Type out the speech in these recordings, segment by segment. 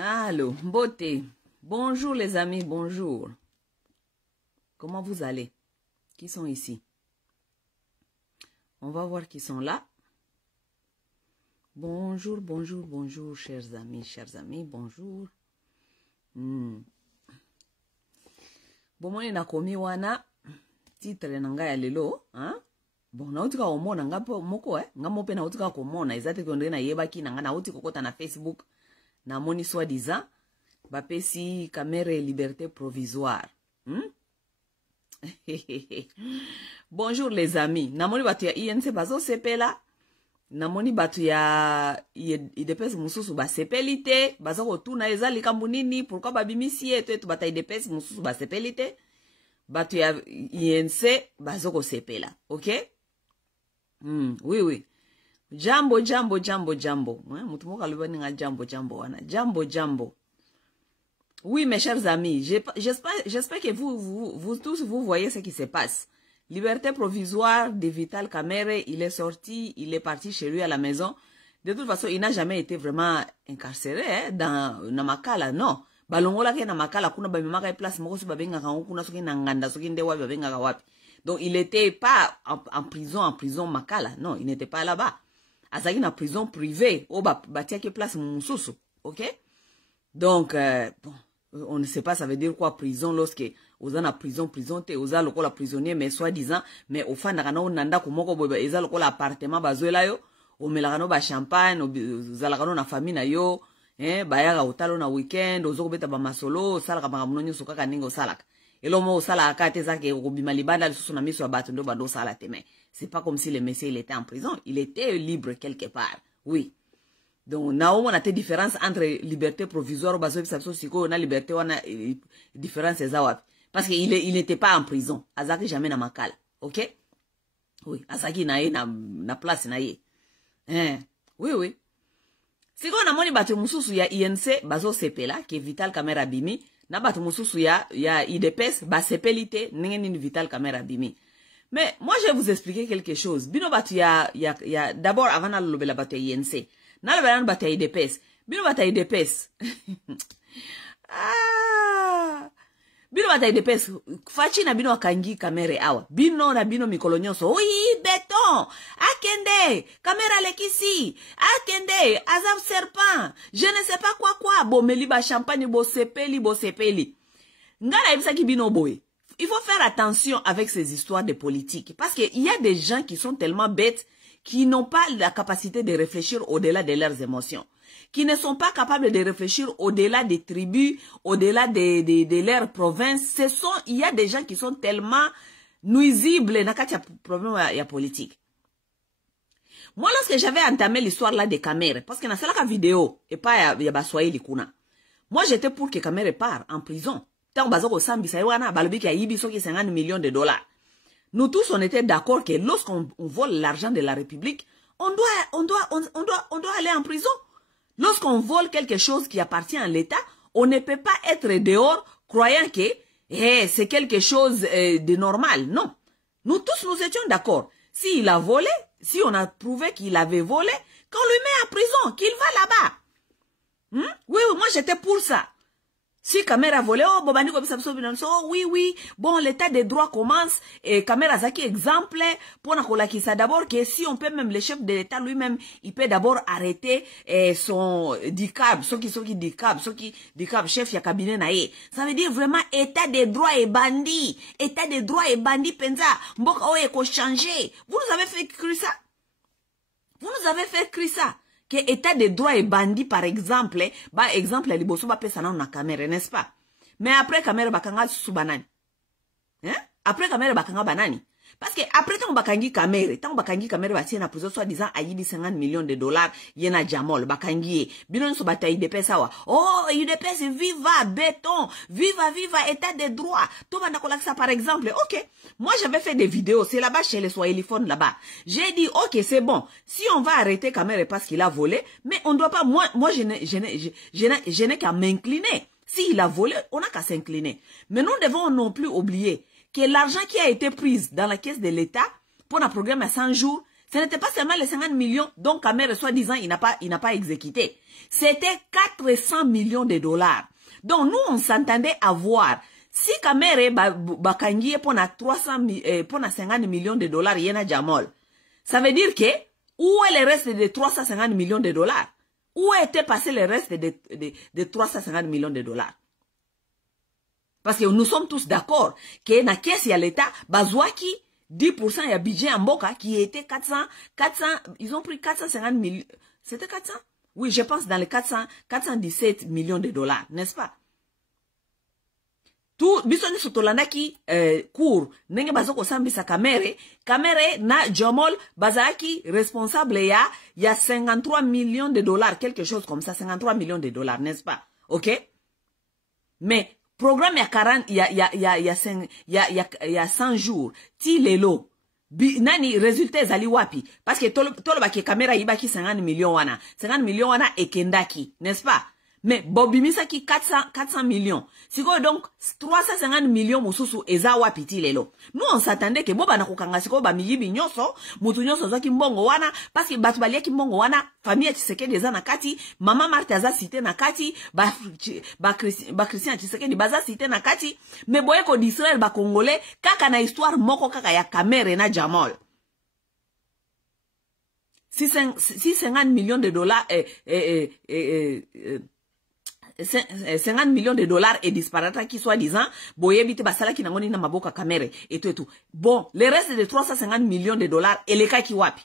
Allô, beauté. Bonjour les amis, bonjour. Comment vous allez? Qui sont ici? On va voir qui sont là. Bonjour, bonjour, bonjour, chers amis, bonjour. Bon, moi, na komi wana titre nanga ya lelo, hein? Bon, na utika omona nga moko nga mope na utika komona ezate konde na yebaki nanga na utika kokota na Facebook na moni soi-disant bapesi caméra liberté provisoire. Bonjour les amis. Namoni batu ya INC bazo sepela. Namoni batu ya IDPS mususu ba sepelite, bazo kotuna ezali kambunini pourquoi babimisi eto bata IDPS mususu ba sepelite. Batu ya INC bazo ko sepela, OK? Oui. Jambo. Mutu moka lobani nga jambo wana. Jambo. Oui, mes chers amis, j'espère que vous tous, vous voyez ce qui se passe. Liberté provisoire de Vital Kamerhe, il est sorti, il est parti chez lui à la maison. De toute façon, il n'a jamais été vraiment incarcéré dans Namakala, non. Balongola ke Namakala, kuna babimaka place, moko si babenga kango, kuna soki nanganda, soki ndewa babenga kawapi. Donc, il n'était pas en prison Makala, non, il n'était pas là-bas. Azaki na prison privée, oh batia ke place mususu, ok? Donc, bon. On ne sait pas ça veut dire quoi prison lorsque aux en prison te aux a lokola prisonnier mais soi-disant mais au fin nakana onanda kumoko boba eza lokola appartement bazwela yo o melakano ba champagne zalakano na famille na yo bayaka otalo na weekend ozoko beta ba masolo salaka ba munonyo sokaka ningo salaka elo mo sala akate zake obima libanda lisusu na miso ya bato ndo bando sala te mais c'est pas comme si le monsieur il était en prison, il était libre quelque part. Oui. Donc, na on a des différences entre liberté provisoire et la liberté, on a différence parce qu'il n'était pas en prison. Azaki jamais na makala. OK? Oui. Azaki na place na ye. Oui. Si on a moni batu mususu ya INC, bazo sepela, ke Vital Kamerhe bimi, na batu mususu ya IDPS, ba sepelite, nini Vital Kamerhe bimi. Mais, moi, je vais vous expliquer quelque chose. Bino batu d'abord, avant de lobela batu ya INC, na le bataille de pes. Bino bataille de pes. Bino bataille de pes. Fachi na bino akangi Kamerhe awa. Bino na bino mikolonyoso. Oui, béton. Akende. Kamera lekisi. Akende. Azab serpent. Je ne sais pas quoi. Bo meliba champagne, bo sepeli. Ngala ebisaki bino boy. Il faut faire attention avec ces histoires de politique. Parce qu'il y a des gens qui sont tellement bêtes qui n'ont pas la capacité de réfléchir au-delà de leurs émotions, qui ne sont pas capables de réfléchir au-delà des tribus, au-delà de leurs provinces. Il y a des gens qui sont tellement nuisibles dans le problème politique. Moi, lorsque j'avais entamé l'histoire là de Kamerhe, parce que dans cette vidéo, et pas il y a Swahili kuna, moi j'étais pour que Kamerhe parte en prison. Tant bazoko sambi saïwana balobi ki ayibi soki 50 millions de dollars. Nous tous, on était d'accord que lorsqu'on vole l'argent de la République, on doit aller en prison. Lorsqu'on vole quelque chose qui appartient à l'État, on ne peut pas être dehors croyant que c'est quelque chose de normal. Non. Nous tous, nous étions d'accord. S'il a volé, si on a prouvé qu'il avait volé, qu'on le met en prison, qu'il va là-bas. Oui, moi j'étais pour ça. Si Kamerhe a volé, oui, bon, l'état des droits commence, et Kamerhe a zaki exemple, pour na d'abord que si on peut même, le chef de l'État lui-même, il peut d'abord arrêter son DICAB, ceux qui DICAB, chef ya cabinet nae. Ça veut dire vraiment état des droits et bandit, penza, mboka oye ko changer. Vous nous avez fait écrire ça. Que état de droit et bandit par exemple, exemple liboso ba pesa na Kamerhe, n'est-ce pas? Mais après Kamerhe bakanga susu banani. Après Kamerhe bakanga banani. Parce que après tant bakangi Kamerhe batie na prison soi-disant ayibi 50 millions de dollars yena jamol bakangi bino so bataille de pesa wa. Oh, il de pesa viva béton, viva état de droit. To banda kolakisa par exemple. OK. Moi j'avais fait des vidéos, c'est là-bas chez les Swahiliphones là-bas. J'ai dit OK, c'est bon. Si on va arrêter Kamerhe parce qu'il a volé, mais on doit pas moi je n'ai qu'à m'incliner. S'il a volé, on n'a qu'à s'incliner. Mais nous devons non plus oublier que l'argent qui a été pris dans la caisse de l'État pour un programme à 100 jours, Ce n'était pas seulement les 50 millions dont Kamere, soi-disant, il n'a pas exécuté. C'était 400 millions de dollars. Donc, nous, on s'entendait à voir. Si Kamere, bakangie pour 50 millions de dollars, yena Jamol. Ça veut dire que, où est le reste de 350 millions de dollars? Où était passé le reste de 350 millions de dollars? Parce que nous sommes tous d'accord que na caisse y a l'État, bazouaki, 10% il y a budget en Boka qui était 400, ils ont pris 450 millions. C'était 400? Oui, je pense dans les 417 millions de dollars, n'est-ce pas? Tout, bisoni sotolanda ki, cours, nenge bazoko sambisa Kamere na Jomol, bazaki responsable il y a 53 millions de dollars, quelque chose comme ça, 53 millions de dollars, n'est-ce pas? Ok? Mais, programme il y a 100 jours, ti lelo, nani résultat zali wapi? Parce que tolo baki Kamera ibaki 50 millions wana et kendaki, n'est-ce pas? Mais bobimisa ki 400 millions. Siko donc 350 millions mususu eza wapi ti lelo. Nous on s'attendait que boba na kokanga siko ba miyibi nyoso, mutu nyoso zaki mbongo wana parce que batu balia ki mbongo wana, famille Tshisekedi eza na kati, mama Marthe aza cité na kati, ba Christian Tshisekedi baza cité na kati, mais boye ko d'Israël ba congolais kaka na histoire moko kaka ya Kamere na Jamol. 50 millions de dollars 50 millions de dollars et disparaîtra qui soit disant boyebite basala ki nangoni na maboka Kamere et tout. Bon, le reste de 350 millions de dollars et les cas qui wapi.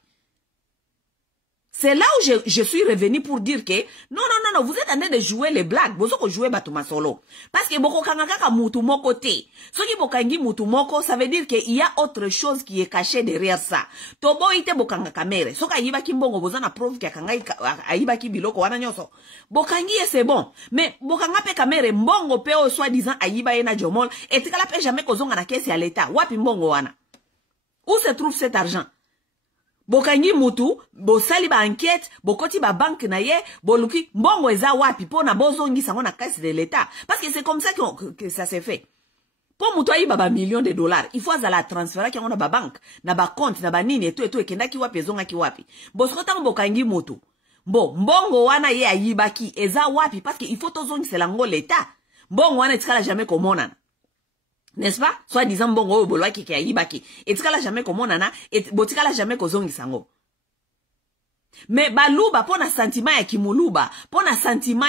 C'est là où je suis revenu pour dire que non, vous êtes en train de jouer les blagues. Vous avez joué Batuma Solo. Parce que boko kangaka mutu moko te. Ce qui bokangi mutu moko, ça veut dire qu'il y a autre chose qui est caché derrière ça. Tobo ite bokanga Kamere. Soka yiba kimbongo bozana preuve ki akanga ayiba ki biloko wana nyoso. Bokangi c'est bon. Mais bokanga pe Kamere mbongo peo soi-disant ayiba ena Jomol. Et tikala pe jamais kozonga na kesi à l'État. Wapi mbongo wana? Où se trouve cet argent? Bokangi mutu, bosali ba enquête, bokoti ba banque na ye, boluki, mbongo eza wapi, po na bozongi sango na caisse de l'État. Parce que c'est comme ça que ça s'est fait. Pour mutu ayi ba millions de dollars, il faut azala transférer ki na ba banque, na ba compte, na ba nini, et tout, ekenda ki wapi, zonga ki wapi. Boskota bokangi mutu. Mbongo wana ye ayibaki, eza wapi, parce que il faut tozongi selango l'État. Mbongo wana etikala jamais komona. N'est-ce pas? Soit disant bongo bolwa ki ayibaki. Et tikala jamais comme nana et botikala jamais kozongi sango. Mais baluba pona sentiment ya kimuluba, pona sentiment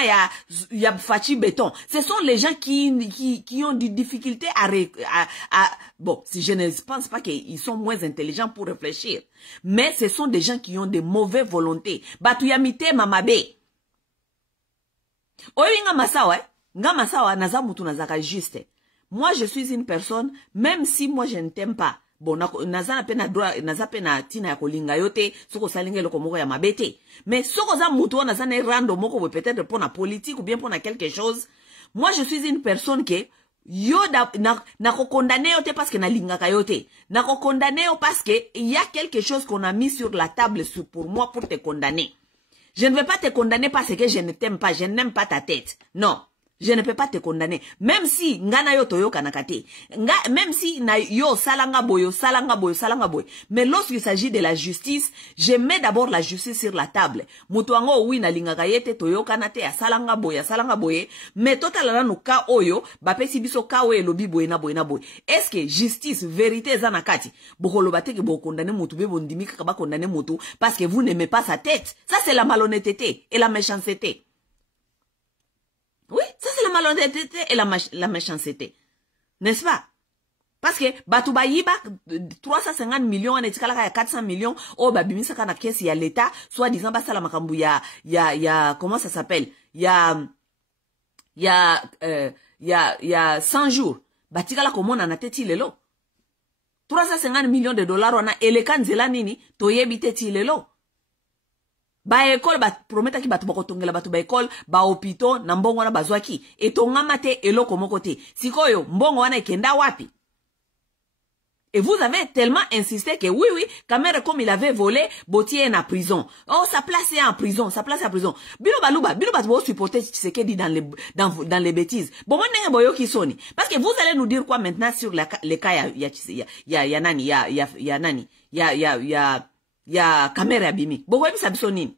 ya fachi béton. Ce sont les gens qui ont des difficultés bon, si je ne pense pas qu'ils sont moins intelligents pour réfléchir. Mais ce sont des gens qui ont de mauvaises volontés. Batu yamite mamabe. Oyo nga masawa naza mutu nazaka juste. Moi, je suis une personne, même si moi je ne t'aime pas. Bon, naza pena tina ya kolinga yote, soko salinge loko moko ya mabete. Mais soko za mutu naza ne rando moko peut-être pour la politique ou bien pour quelque chose. Moi, je suis une personne que yo na ko condamné yote parce que na lingaka yote. Na ko condamné parce que il y a quelque chose qu'on a mis sur la table pour moi pour te condamner. Je ne vais pas te condamner parce que je ne t'aime pas, je n'aime pas ta tête. Non. Je ne peux pas te condamner. Même si ngana yo toyo kanakate. Même si na yo salanga boyo. Mais lorsqu'il s'agit de la justice, je mets d'abord la justice sur la table. Mutuango oui na lingaka yete toyo kanate ya salanga boye. Mais totalana no ka oyo, bapesi biso ka oyo lobi boye na boye. Est-ce que justice, vérité zanakati? Bokolo bateke bo condamner mutu be bondimi kaba condamner mutu parce que vous n'aimez pas sa tête. Ça c'est la malhonnêteté et la méchanceté. Oui, ça c'est la malhonnêteté et la méchanceté. N'est-ce pas? Parce que Batouba yiba 350 millions, on est 400 millions, oh babimisa kana kesi ya l'État, soit disant basa la makambu ya comment ça s'appelle? Ya 100 jours. Batika la komona na teti lelo. 350 millions de dollars on a elekanzela nini toyebi teti lelo. Ba école ba prometa ki batu bakotongela batu ba école ba hôpitaux na mbongo wana bazwaki etongama te eloko moko te sikoyo mbongo wana ekenda wapi. Et vous avez tellement insisté que oui Kamere comme il avait volé Botier est en prison. Oh sa place est en prison, Bilo baluba bo supporter Tshisekedi dans les bêtises. Bon moi nenge boyo ki soni parce que vous allez nous dire quoi maintenant sur les cas ya nani ya caméra abimi. Boko ebi sabiso nini?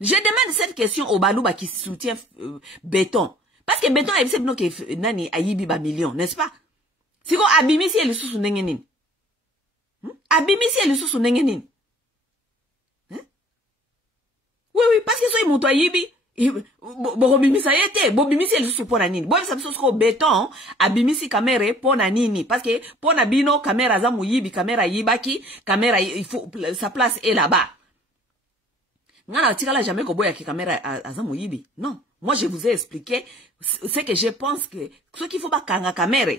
Je demande cette question au Balouba qui soutient béton. Parce que béton a dit que nani ayibi ba million, n'est-ce pas? Si ko abimi si elle sous nengenin. Abimi si elle sous nengenin. Oui, parce que so imoto ayibi bo bimisa yete, bo bimisi elle sous pona nini. Bo sabiso ko béton abimisi caméra pona nini parce que pona bino caméra za muyibi, caméra yibaki, caméra il faut sa place est là-bas. Ngana tikala jamais ko boya ki caméra azamu yibi. Non, moi je vous ai expliqué ce que je pense que ce qu'il faut ba kanga caméra.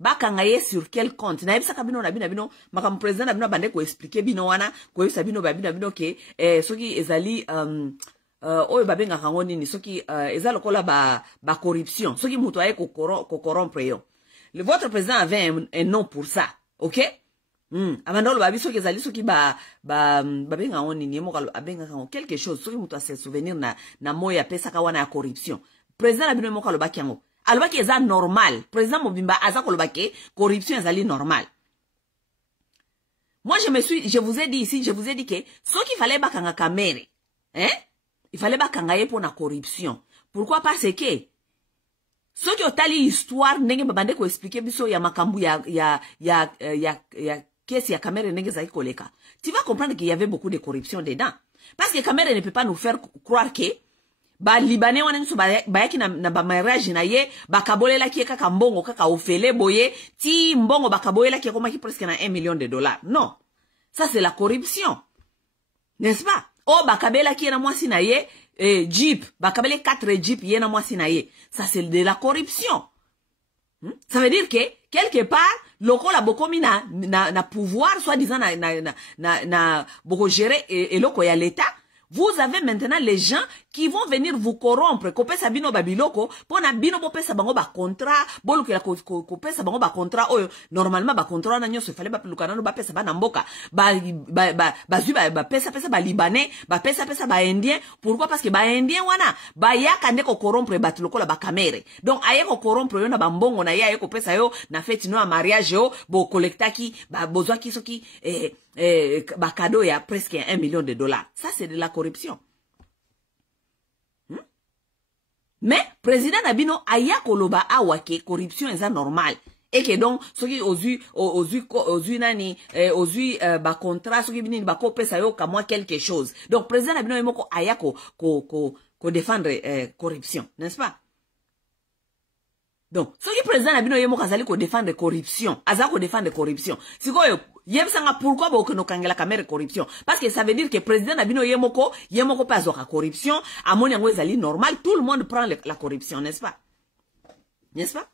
Ba kanga ye sur quel compte. Na yebisa kabino na bino makam président na bino bande ko expliquer bino wana ko yebisa bino ba bino ke soki ezali oyo babenga kango nini soki ezalo kola ba corruption. Soki muto aye ko corrompre yo. Votre président avait un nom pour ça. OK? Abandolo babi soki ezali soki babenga on nini mo abenga kango quelque chose soki muto se souvenir na moya pesa ka wana ya corruption. Président na bino mo ka lobaki yango. Alobaki eza normal. Président Mobimba aza ko lobaki corruption ezali normal. Moi je vous ai dit ici, je vous ai dit que soki fallait bakanga caméra, il fallait bakanga ye pour na corruption. Pourquoi? Parce que soki otali histoire ndenge babande ko expliquer biso ya makambu ya qu'est-ce ya caméra ndenge za ikoleka. Tu vas comprendre qu'il y avait beaucoup de corruption dedans. Parce que caméra ne peut pas nous faire croire que ba libanais wana nso ba yaki na ba mariage na ye ba kabolela ki kaka mbongo kaka ofele boye ti mbongo ba kabolela ki komaki presque na $1 million. Non. Ça c'est la corruption. N'est-ce pas? Oh ba kabela ki na mwasi na ye Jeep, ba kabele 4 Jeep ye na mwasi na ye. Ça c'est de la corruption. Ça veut dire que quelque part lokola bokomi na pouvoir soit disant na boko gérer et loko ya l'état. Vous avez maintenant les gens qui vont venir vous corrompre. Kopesa bino babiloko, pona bino bopesa bango ba contrat, boluko ya kopesa bango ba contrat oyo normalement ba contrat na nyoso fallait ba pelukana no ba pesa ba namboka, ba pesa ba libanais, ba pesa ba indien. Pourquoi? Parce que ba indien wana ba yaka ndeko corrompre ba lokola ba caméra. Donc aye ko corrompre yo na ba mbongo na aye ko pesa yo na fête no a mariage yo, bo collectaki, ba bozwaki soki ba cadeau ya presque $1 million. Ça c'est de la corruption. Mais président Nabino aya koloba awake corruption est normal et que donc ce qui aux nani ba contrat ce qui bini ba ko pesa yo ka moi quelque chose. Donc président Nabino emoko aya ko défendre corruption, n'est-ce pas? Donc ce qui président Nabino emoko azali ko défendre corruption, azali ko défendre corruption. Sikoyo yebsanga pourquoi boko no kangela caméra corruption parce que ça veut dire que président Nabino yemoko pas zoka corruption amoni yango ezali normal, tout le monde prend la corruption, n'est-ce pas? N'est-ce pas?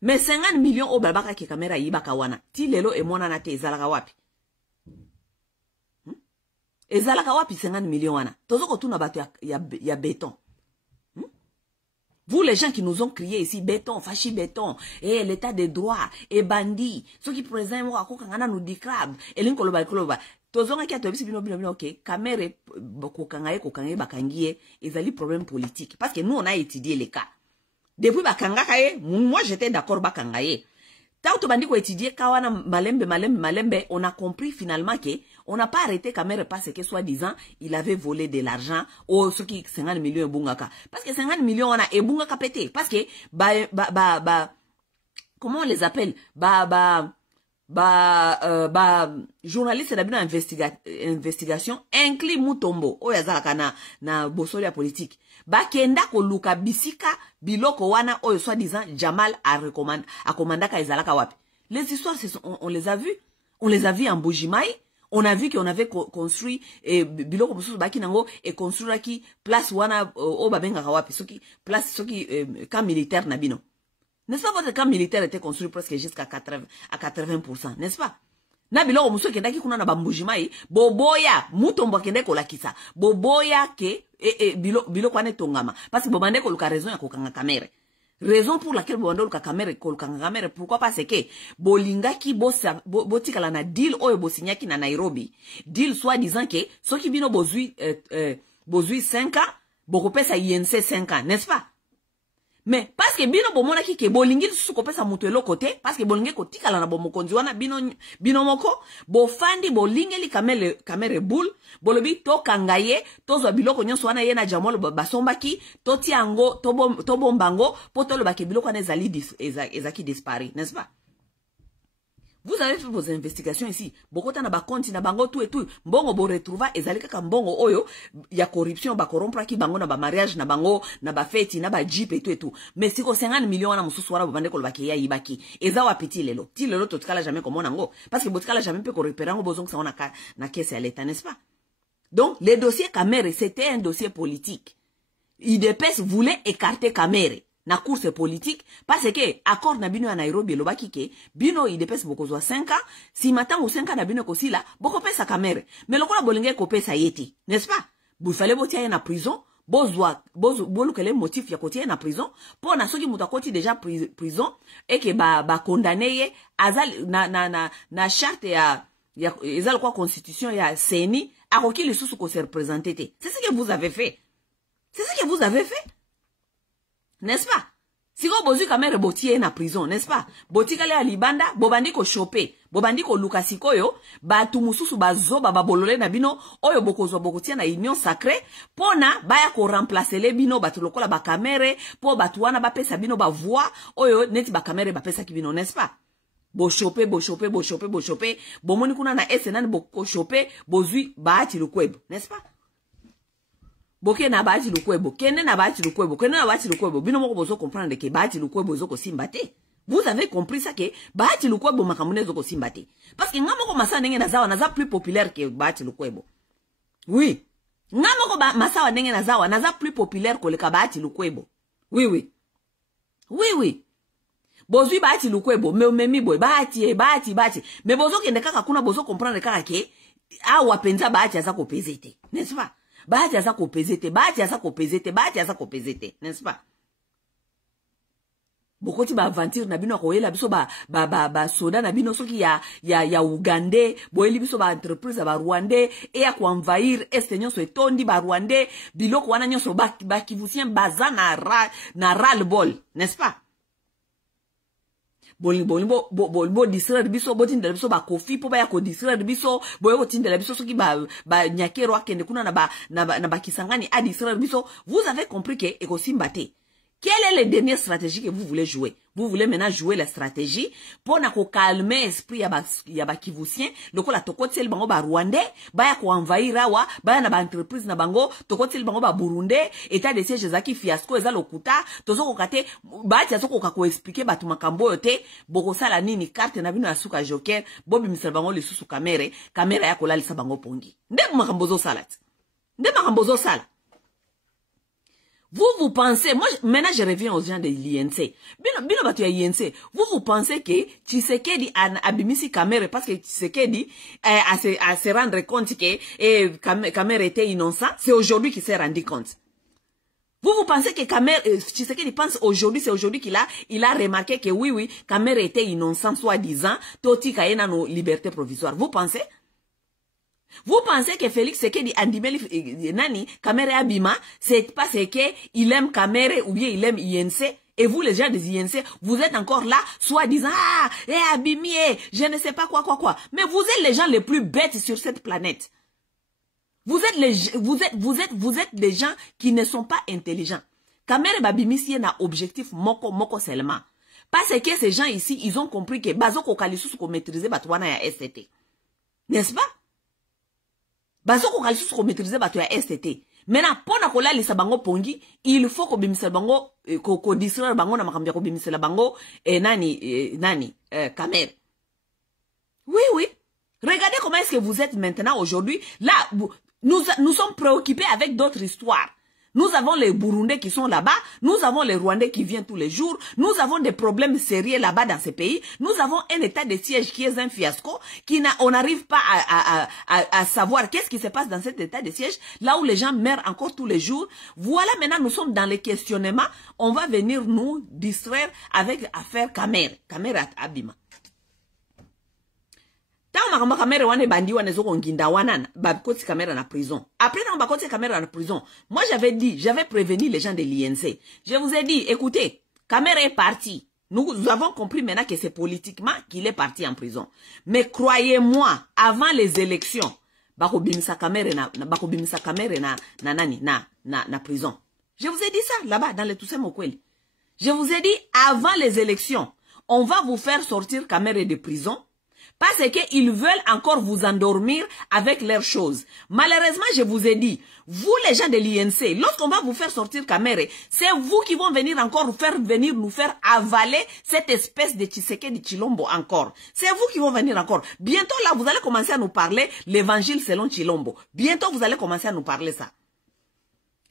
Mais 50 millions au babaka ki caméra yibaka wana ti lelo e mona na te ezalaka wapi? Ezalaka wapi 50 millions wana? Tozoko tuna bato ya béton. Vous, les gens qui nous ont crié ici, béton, fachi béton, et l'état des droits, et bandits, ceux qui présentent, nous dit crabe, et l'incoloba, tozonga ki atobisi bino ok, caméra, kokangaye, bakangiye, ils ont des problèmes politiques. Parce que nous, on a étudié les cas. Depuis bakangaye, moi, j'étais d'accord bakangaye. Tant que bandi ko étudié kawana malembe, on a compris finalement que on n'a pas arrêté caméra parce que soi-disant il avait volé de l'argent ou ce qui 50 millions bungaka. Parce que 50 millions on a et bungaka pété parce que comment on les appelle journaliste d'abord investigation inclut Mutombo o yazaka na bosoli ya politique bakenda ko luka bisika biloko wana oyo soi-disant Jamal a commandaka ezalaka wapi. Les histoires on les a vues en Bujimai. On a vu qu'on avait construit biloko mususu baki nango et construire ki place wana o babenga wapi soki place soki camp militaire na bino. N'est-ce pas? Votre camp militaire était construit presque jusqu'à 80%, n'est-ce pas? Na biloko mususu kendaki kuna na bambujimai boboya Mutombo kende ko lakisa boboya ke biloko ane tongama parce que bobande ko luka raison ya kokanga caméra. Raison pour laquelle bobande luka caméra ko luka caméra pourquoi? Parce que bolingaki botikala na deal oyo bosinyaki na Nairobi. Deal soit disant que soki bino bozui 5 ans boko pesa INC 5 ans, n'est-ce pas? Mais parce que bino bomona ki ke bolingi susu ko pesa mutu elo côté parce que bolingi ko tikala na bomokonzi wana bino moko bo fandi bolingi li kamere boule bolobi to kangaye to zo biloko nyonso wana ye na jamolo basombaki to tiango to bombango po to lo ba ke biloko na ezaki dispari, n'est-ce pas? Vous avez fait vos investigations ici. Bokota na ba compte na bango tout et tout. Mbongo bo retrouva ezali kaka mbongo oyo ya corruption ba corrompre ki bango na ba mariage na bango na ba fête na ba jeep et tout et tout. Mais siko 50 millions na mususu wana bobande ko lobaki ya ibaki. Eza wa petit lelo. Ti lelo to tikala jamais comme nango parce que botikala jamais peut ko récupérer ngo bozong sa wana na caisse à l'état, n'est-ce pas? Donc le dossier Kamere c'était un dossier politique. IDPS voulait écarter Kamere na course politique parce que accord na bino à Nairobi lobaki ke bino IDPS bokozwa 5 ans si matango 5 ans na bino kosila boko pesa Kamere mais lokola bolenge ko pesa yeti, n'est-ce pas? Bu fallait botia na prison bolu kele motif ya kotia na prison pour na soki muta koti déjà prison et que ba condamné ye azal na charte ya ezal quoi constitution ya CENI akoki le sous ko se représenter. C'est ce que vous avez fait. C'est ce que vous avez fait. N'est-ce pas? Si vous bozu Kamere botie na prison, n'est-ce pas? Botikale ya libanda, bobandi ko choper, bobandi ko lukasiko yo, ba tumususu bazoba babolole na bino, oyo bokozwa bokotia na union sacrée, pona baya ko remplacer le bino batu lokola ba Kamere, po batu wana ba pesa bino ba voix, oyo neti ba Kamere ba pesa ki bino, n'est-ce pas? Bo choper, bomoni kuna na SNN boko choper, bozui baati lukwebo, n'est-ce pas? Boke na baati lukwebo, kene na baati lukwebo, kene na baati lukwebo, bino moko bozo comprendre que baati lukwebo zoko simbate. Vous avez compris ça que baati lukwebo makamune zoko simbate. Parce que ngamoko masawa ndenge naza plus populaire que baati lukwebo. Oui. Ngamoko masawa ndenge naza plus populaire que le baati lukwebo. Oui. Bozui baati lukwebo, memi boy, baati. Mais bozo kende kaka kuna bozo comprendre kaka ke awa penza baati azako pezete. N'est-ce pas? Baati azako pezete, n'est-ce pas? Bokoti ba aventure na bino koyela biso ba soda na bino soki ya Ugandais, boyeli biso ba entreprise ba Rwandais et ya ko envahir este nyonso etondi ba Rwandais, biloko wana nyonso ba kivusien baza na ras le bol, n'est-ce pas? Bo distraire biso botindela biso ba kofi po ba ya ko distraire biso boyo ko tindela biso soki ba nyakero akende kuna na ba kisangani a distraire biso. Vous avez compris que ekosimbate. Quelle est la dernière stratégie que vous voulez jouer? Vous voulez maintenant jouer la stratégie pour na ko calmer esprit ya ba kivusien lokola tokotsel bango ba Rwandais ba ya ko envahir awa ba ya na ba entreprise na bango tokotsel bango ba Burundais état de siège zaki fiasco eza lokuta tozoko kate ba tia soko ka ko expliquer ba tumakambo yote boko sala nini carte na bino ya suka joker bobi misel bango le susu kamera ya ko lalisa bango pongi nde makambozo salati nde makambozo sala. Vous pensez, moi, maintenant je reviens aux gens de l'INC. Bino batu ya INC. Vous pensez que Tshisekedi a abimisi Kamere parce que Tshisekedi a se rendre compte que Kamere était innocent. C'est aujourd'hui qu'il s'est rendu compte. Vous pensez que Tshisekedi pense aujourd'hui, c'est aujourd'hui qu'il a remarqué que oui, Kamere était innocent, soi-disant, toti kaena no liberté provisoire. Vous pensez? Vous pensez que Félix Tshisekedi andimeli nani Kamere abima, c'est parce que il aime Kamere ou bien il aime INC? Et vous les gens des INC, vous êtes encore là, soi-disant abimi, je ne sais pas quoi. Mais vous êtes les gens les plus bêtes sur cette planète. Vous êtes des gens qui ne sont pas intelligents. Kamere babimisi na objectif moko seulement. Parce que ces gens ici, ils ont compris que bazoko kalisus ko maîtriser batwana ya STT. N'est-ce pas? Bazoko kalisus ko maîtriser batwa ya STT. Maintenant, pona kola lisa bango pongi, il faut ko bimisela bango ko distraire bango na makambia ko bimisela bango Kamere. Oui. Regardez comment est-ce que vous êtes maintenant aujourd'hui. Là, nous sommes préoccupés avec d'autres histoires. Nous avons les Burundais qui sont là-bas. Nous avons les Rwandais qui viennent tous les jours. Nous avons des problèmes sérieux là-bas dans ces pays. Nous avons un état de siège qui est un fiasco. On n'arrive pas à savoir qu'est-ce qui se passe dans cet état de siège. Là où les gens meurent encore tous les jours. Voilà, maintenant nous sommes dans les questionnements. On va venir nous distraire avec l'affaire Kamere. Kamere Abima. Tant makambo kamera wane bandi wane zoko nginda wana ba koti kamera na prison. Après dans ba koti kamera na prison, moi j'avais prévenu les gens de l'INC. Je vous ai dit, écoutez, Kamera est parti. Nous avons compris maintenant que c'est politiquement qu'il est parti en prison. Mais croyez-moi, avant les élections, bakobimisa Kamera na prison. Je vous ai dit ça là-bas dans le Toussaint Mokweli. Je vous ai dit, avant les élections, on va vous faire sortir Kamera de prison parce qu'ils veulent encore vous endormir avec leurs choses. Malheureusement, je vous ai dit, vous les gens de l'INC, lorsqu'on va vous faire sortir Kamera, c'est vous qui vont venir encore nous faire avaler cette espèce de Tshisekedi Tshilombo encore. C'est vous qui vont venir encore. Bientôt là, vous allez commencer à nous parler l'évangile selon Tshilombo. Bientôt, vous allez commencer à nous parler ça.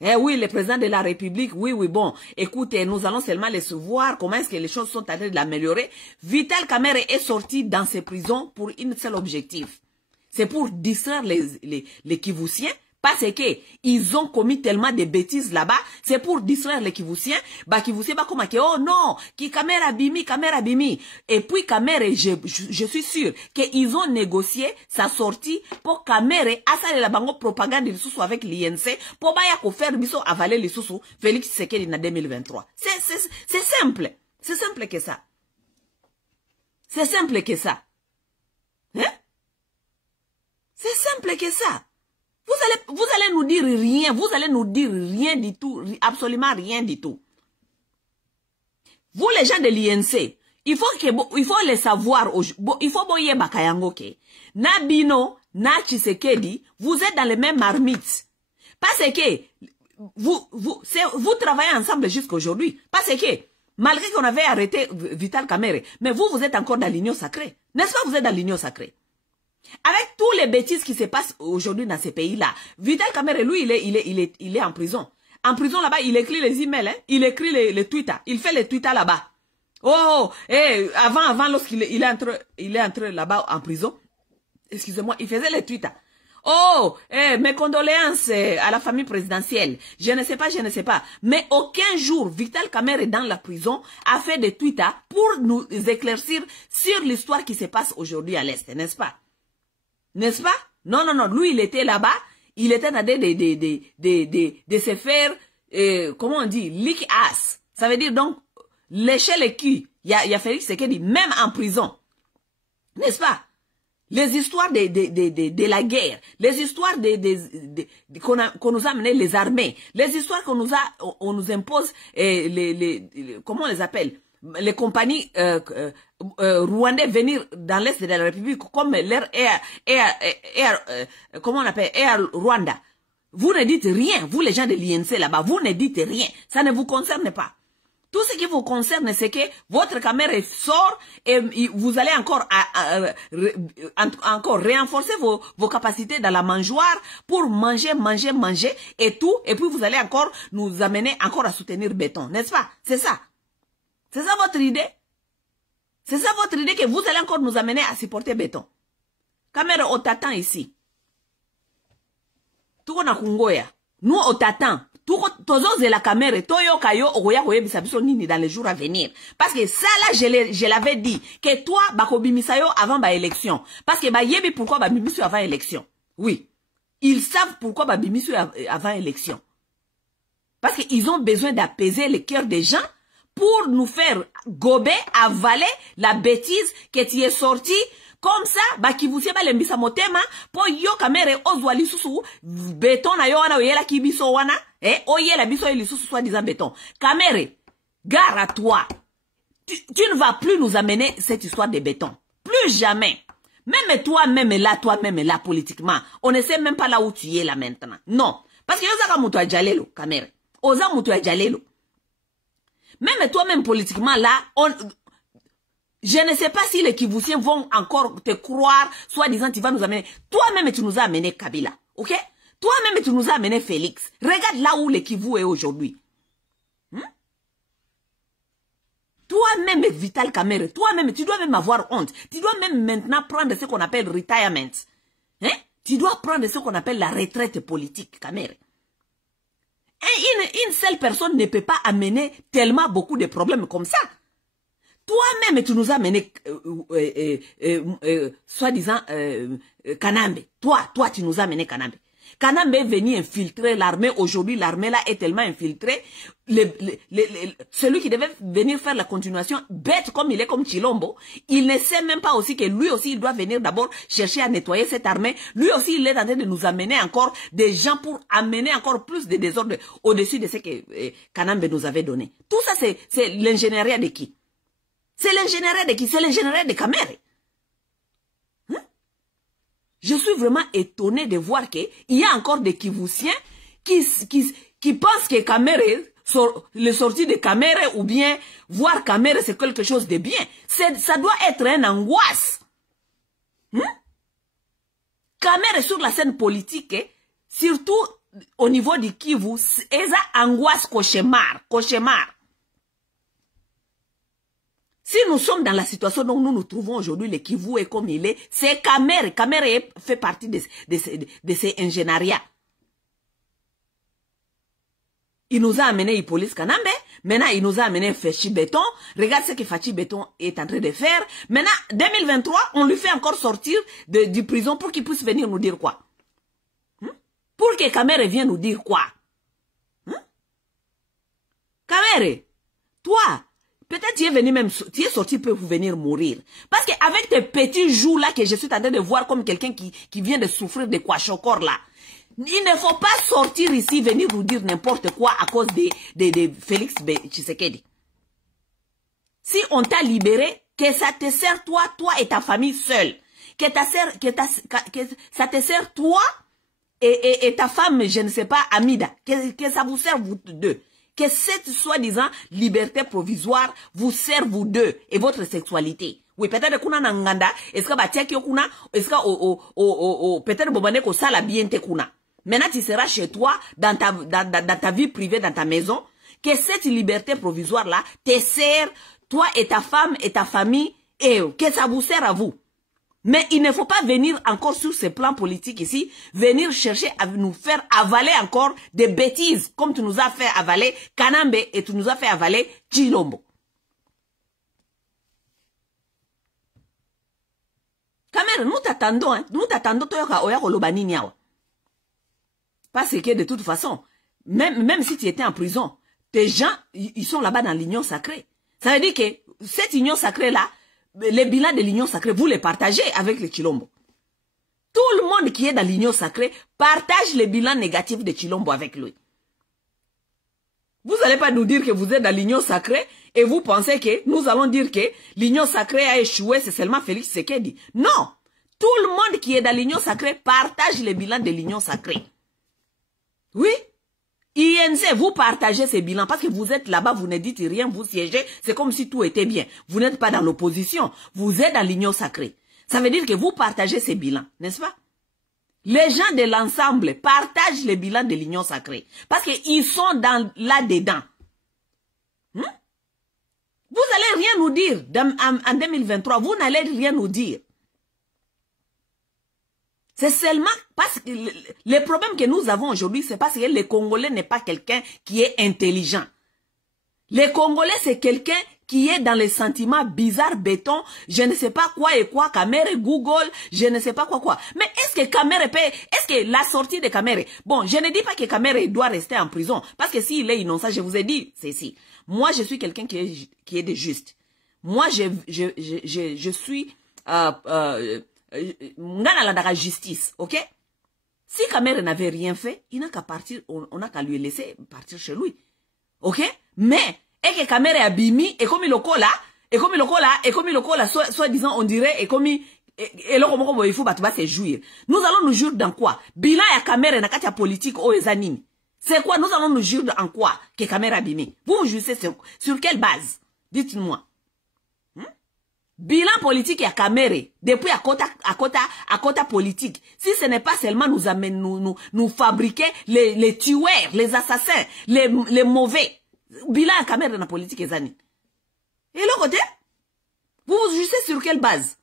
Eh oui, le président de la République, oui, bon, écoutez, nous allons seulement les voir, comment est-ce que les choses sont en train de l'améliorer. Vital Kamera est sorti dans ses prisons pour un seul objectif. C'est pour distraire les Kivusiens, parce que ils ont commis tellement de bêtises là-bas, c'est pour distraire les Kivusiens, bah Kivusiens bah comme oh non, qui Kamera bimi. Et puis Kamera, je suis sûr qu'ils ont négocié sa sortie pour Kamera asale la bango propagande de sous avec l'INC pour baya ko faire biso avaler les sous Félix Tshisekedi en 2023. C'est simple. C'est simple que ça. C'est simple que ça. Hein? C'est simple que ça. Vous allez nous dire rien, vous allez nous dire rien du tout, absolument rien du tout. Vous les gens de l'INC, il faut les savoir, il faut boyer bakayango ke. Na Bino, na Tshisekedi, vous êtes dans les mêmes marmites. Parce que vous travaillez ensemble jusqu'à aujourd'hui. Parce que malgré qu'on avait arrêté Vital Kamera, mais vous êtes encore dans l'union sacrée. N'est-ce pas, vous êtes dans l'union sacrée? Avec tous les bêtises qui se passent aujourd'hui dans ces pays-là, Vital Kamera, lui, il est en prison. En prison, là-bas, il écrit les emails, hein, il écrit les Twitter, il fait les Twitter là-bas. Oh, avant, lorsqu'il est entré là-bas en prison, excusez-moi, il faisait les Twitter. Oh, mes condoléances à la famille présidentielle. Je ne sais pas. Mais aucun jour, Vital Kamera dans la prison a fait des Twitter pour nous éclaircir sur l'histoire qui se passe aujourd'hui à l'Est, n'est-ce pas? N'est-ce pas? Non. Lui, il était là-bas. Il était en train de se faire, comment on dit, lick ass. Ça veut dire donc, lécher le cul. Il y a Félix Tshisekedi, même en prison. N'est-ce pas? Les histoires de la guerre, les histoires qu'on nous a amené les armées, les histoires qu'on nous impose, comment on les appelle? Les compagnies rwandais venir dans l'Est de la République comme l'air comment on appelle Air Rwanda. Vous ne dites rien, vous les gens de l'INC là-bas, vous ne dites rien, ça ne vous concerne pas. Tout ce qui vous concerne, c'est que votre caméra sort et vous allez encore renforcer vos capacités dans la mangeoire pour manger et tout, et puis vous allez encore nous amener encore à soutenir béton, n'est-ce pas? C'est ça. C'est ça votre idée? C'est ça votre idée que vous allez encore nous amener à supporter béton? Caméra, on t'attend ici. Tout on a kungoya. Nous, on t'attend. Tozo la caméra, toyo kayo, ogoya koye bisabiso nini dans les jours à venir. Parce que ça là, je l'avais dit, que toi, bako bimisayo avant ba élection. Parce que ba yebi pourquoi ba bimisayo avant élection. Oui. Ils savent pourquoi ba bimisayo avant élection. Parce qu'ils ont besoin d'apaiser le cœur des gens pour nous faire gober, avaler la bêtise que tu es sorti. Comme ça, bah qui vous ba lembisa motema, po yo kamere ozwa lisusu, béton na yo wana oyela ki biso wana, oyela biso lisusu soit disant béton. Kamere, gare à toi. Tu ne vas plus nous amener cette histoire de béton. Plus jamais. Même toi-même là, politiquement, on ne sait même pas là où tu es là maintenant. Non. Parce que yoza mutu ajalelo, kamere. Oza mutu ajalelo. Même toi-même politiquement là, je ne sais pas si les Kivusiens vont encore te croire, soit disant tu vas nous amener. Toi-même tu nous as amené Kabila, ok? Toi-même tu nous as amené Félix. Regarde là où le Kivu est aujourd'hui. Toi-même Vital Kamera, toi-même tu dois même avoir honte. Tu dois même maintenant prendre ce qu'on appelle retirement. Hein? Tu dois prendre ce qu'on appelle la retraite politique, Kamera. Et une seule personne ne peut pas amener tellement beaucoup de problèmes comme ça. Toi-même, tu nous as mené, soi-disant, Kanambe. Toi, tu nous as mené Kanambe. Kanambe est venu infiltrer l'armée. Aujourd'hui, l'armée là est tellement infiltrée. Celui qui devait venir faire la continuation, bête comme il est, comme Chilombo, il ne sait même pas aussi que lui aussi, il doit venir d'abord chercher à nettoyer cette armée. Lui aussi, il est en train de nous amener encore des gens pour amener encore plus de désordre au-dessus de ce que Kanambe nous avait donné. Tout ça, c'est l'ingénierie de qui? C'est l'ingénierie de qui? C'est l'ingénierie de Kamere. Je suis vraiment étonné de voir qu'il y a encore des Kivusiens qui pensent que Kamere, le sorti de Kamere ou bien voir Kamere c'est quelque chose de bien. Ça doit être une angoisse. Kamere sur la scène politique, surtout au niveau du Kivu, c'est une angoisse cauchemar. Si nous sommes dans la situation dont nous nous trouvons aujourd'hui, le Kivu est comme il est, c'est Kamere. Kamere fait partie de ces ingénieriats. Il nous a amené Hippolyte Kanambe, maintenant il nous a amené Fachi Béton. Regarde ce que Fachi Béton est en train de faire. Maintenant, 2023, on lui fait encore sortir du prison pour qu'il puisse venir nous dire quoi? Pour que Kamere vienne nous dire quoi? Kamere, toi, peut-être tu es venu même, tu es sorti pour venir mourir. Parce qu'avec tes petits joues là que je suis en train de voir comme quelqu'un qui vient de souffrir de kwashokor là, il ne faut pas sortir ici, venir nous dire n'importe quoi à cause de Félix Tshisekedi. Si on t'a libéré, que ça te sert toi et ta famille seule. Que ça te sert toi et ta femme, je ne sais pas, Amida. Que ça vous sert vous deux. Que cette soi-disant liberté provisoire vous sert vous deux et votre sexualité. Oui, peut-être que kuna nanganda, est-ce que batiaki kuna, est-ce que peut-être bobane ko sala bien te kuna. Maintenant tu seras chez toi dans ta vie privée, dans ta maison, que cette liberté provisoire là te sert toi et ta femme et ta famille et que ça vous sert à vous. Mais il ne faut pas venir encore sur ce plan politique ici, venir chercher à nous faire avaler encore des bêtises, comme tu nous as fait avaler Kanambe et tu nous as fait avaler Chilombo. Kamere, nous t'attendons, parce que de toute façon, même si tu étais en prison, tes gens, ils sont là-bas dans l'union sacrée. Ça veut dire que cette union sacrée-là, les bilans de l'union sacrée, vous les partagez avec les Chilombo. Tout le monde qui est dans l'union sacrée partage les bilans négatifs de Chilombo avec lui. Vous n'allez pas nous dire que vous êtes dans l'union sacrée et vous pensez que nous allons dire que l'union sacrée a échoué, c'est seulement Félix Tshisekedi. Non! Tout le monde qui est dans l'union sacrée partage les bilans de l'union sacrée. Oui? INC, vous partagez ces bilans parce que vous êtes là-bas, vous ne dites rien, vous siégez, c'est comme si tout était bien. Vous n'êtes pas dans l'opposition, vous êtes dans l'union sacrée. Ça veut dire que vous partagez ces bilans, n'est-ce pas? Les gens de l'ensemble partagent les bilans de l'union sacrée parce qu'ils sont là-dedans. Vous n'allez rien nous dire en 2023, vous n'allez rien nous dire. C'est seulement parce que le problème que nous avons aujourd'hui, c'est parce que le Congolais n'est pas quelqu'un qui est intelligent. Le Congolais, c'est quelqu'un qui est dans les sentiments bizarres, béton, je ne sais pas quoi et quoi, Kamere, Google, je ne sais pas quoi. Mais est-ce que Kamere est-ce que la sortie de Kamere, bon, je ne dis pas que Kamere doit rester en prison, parce que s'il est innocent, je vous ai dit, c'est ici. Moi, je suis quelqu'un qui est de juste. Moi, je suis, la justice, ok? Si Kamere n'avait rien fait, il n'a qu'à partir, on n'a qu'à lui laisser partir chez lui. Ok? Mais, et que Kamere a bimi, et comme il le cola, soi-disant, on dirait, et comme il, et là, comme il faut, bah, tu vas se jouir. Nous allons nous jurer dans quoi? Bilan ya Kamere, na katia politique, oh, ezanini. C'est quoi? Nous allons nous jurer en quoi? Que Kamere a bimi. Vous vous jugez sur quelle base? Dites-moi. Bilan politique à Kamere, depuis à quota politique. Si ce n'est pas seulement nous fabriquer les tueurs, les assassins, les mauvais. Bilan à Kamere dans la politique des années. Et l'autre côté, vous vous jugez sur quelle base?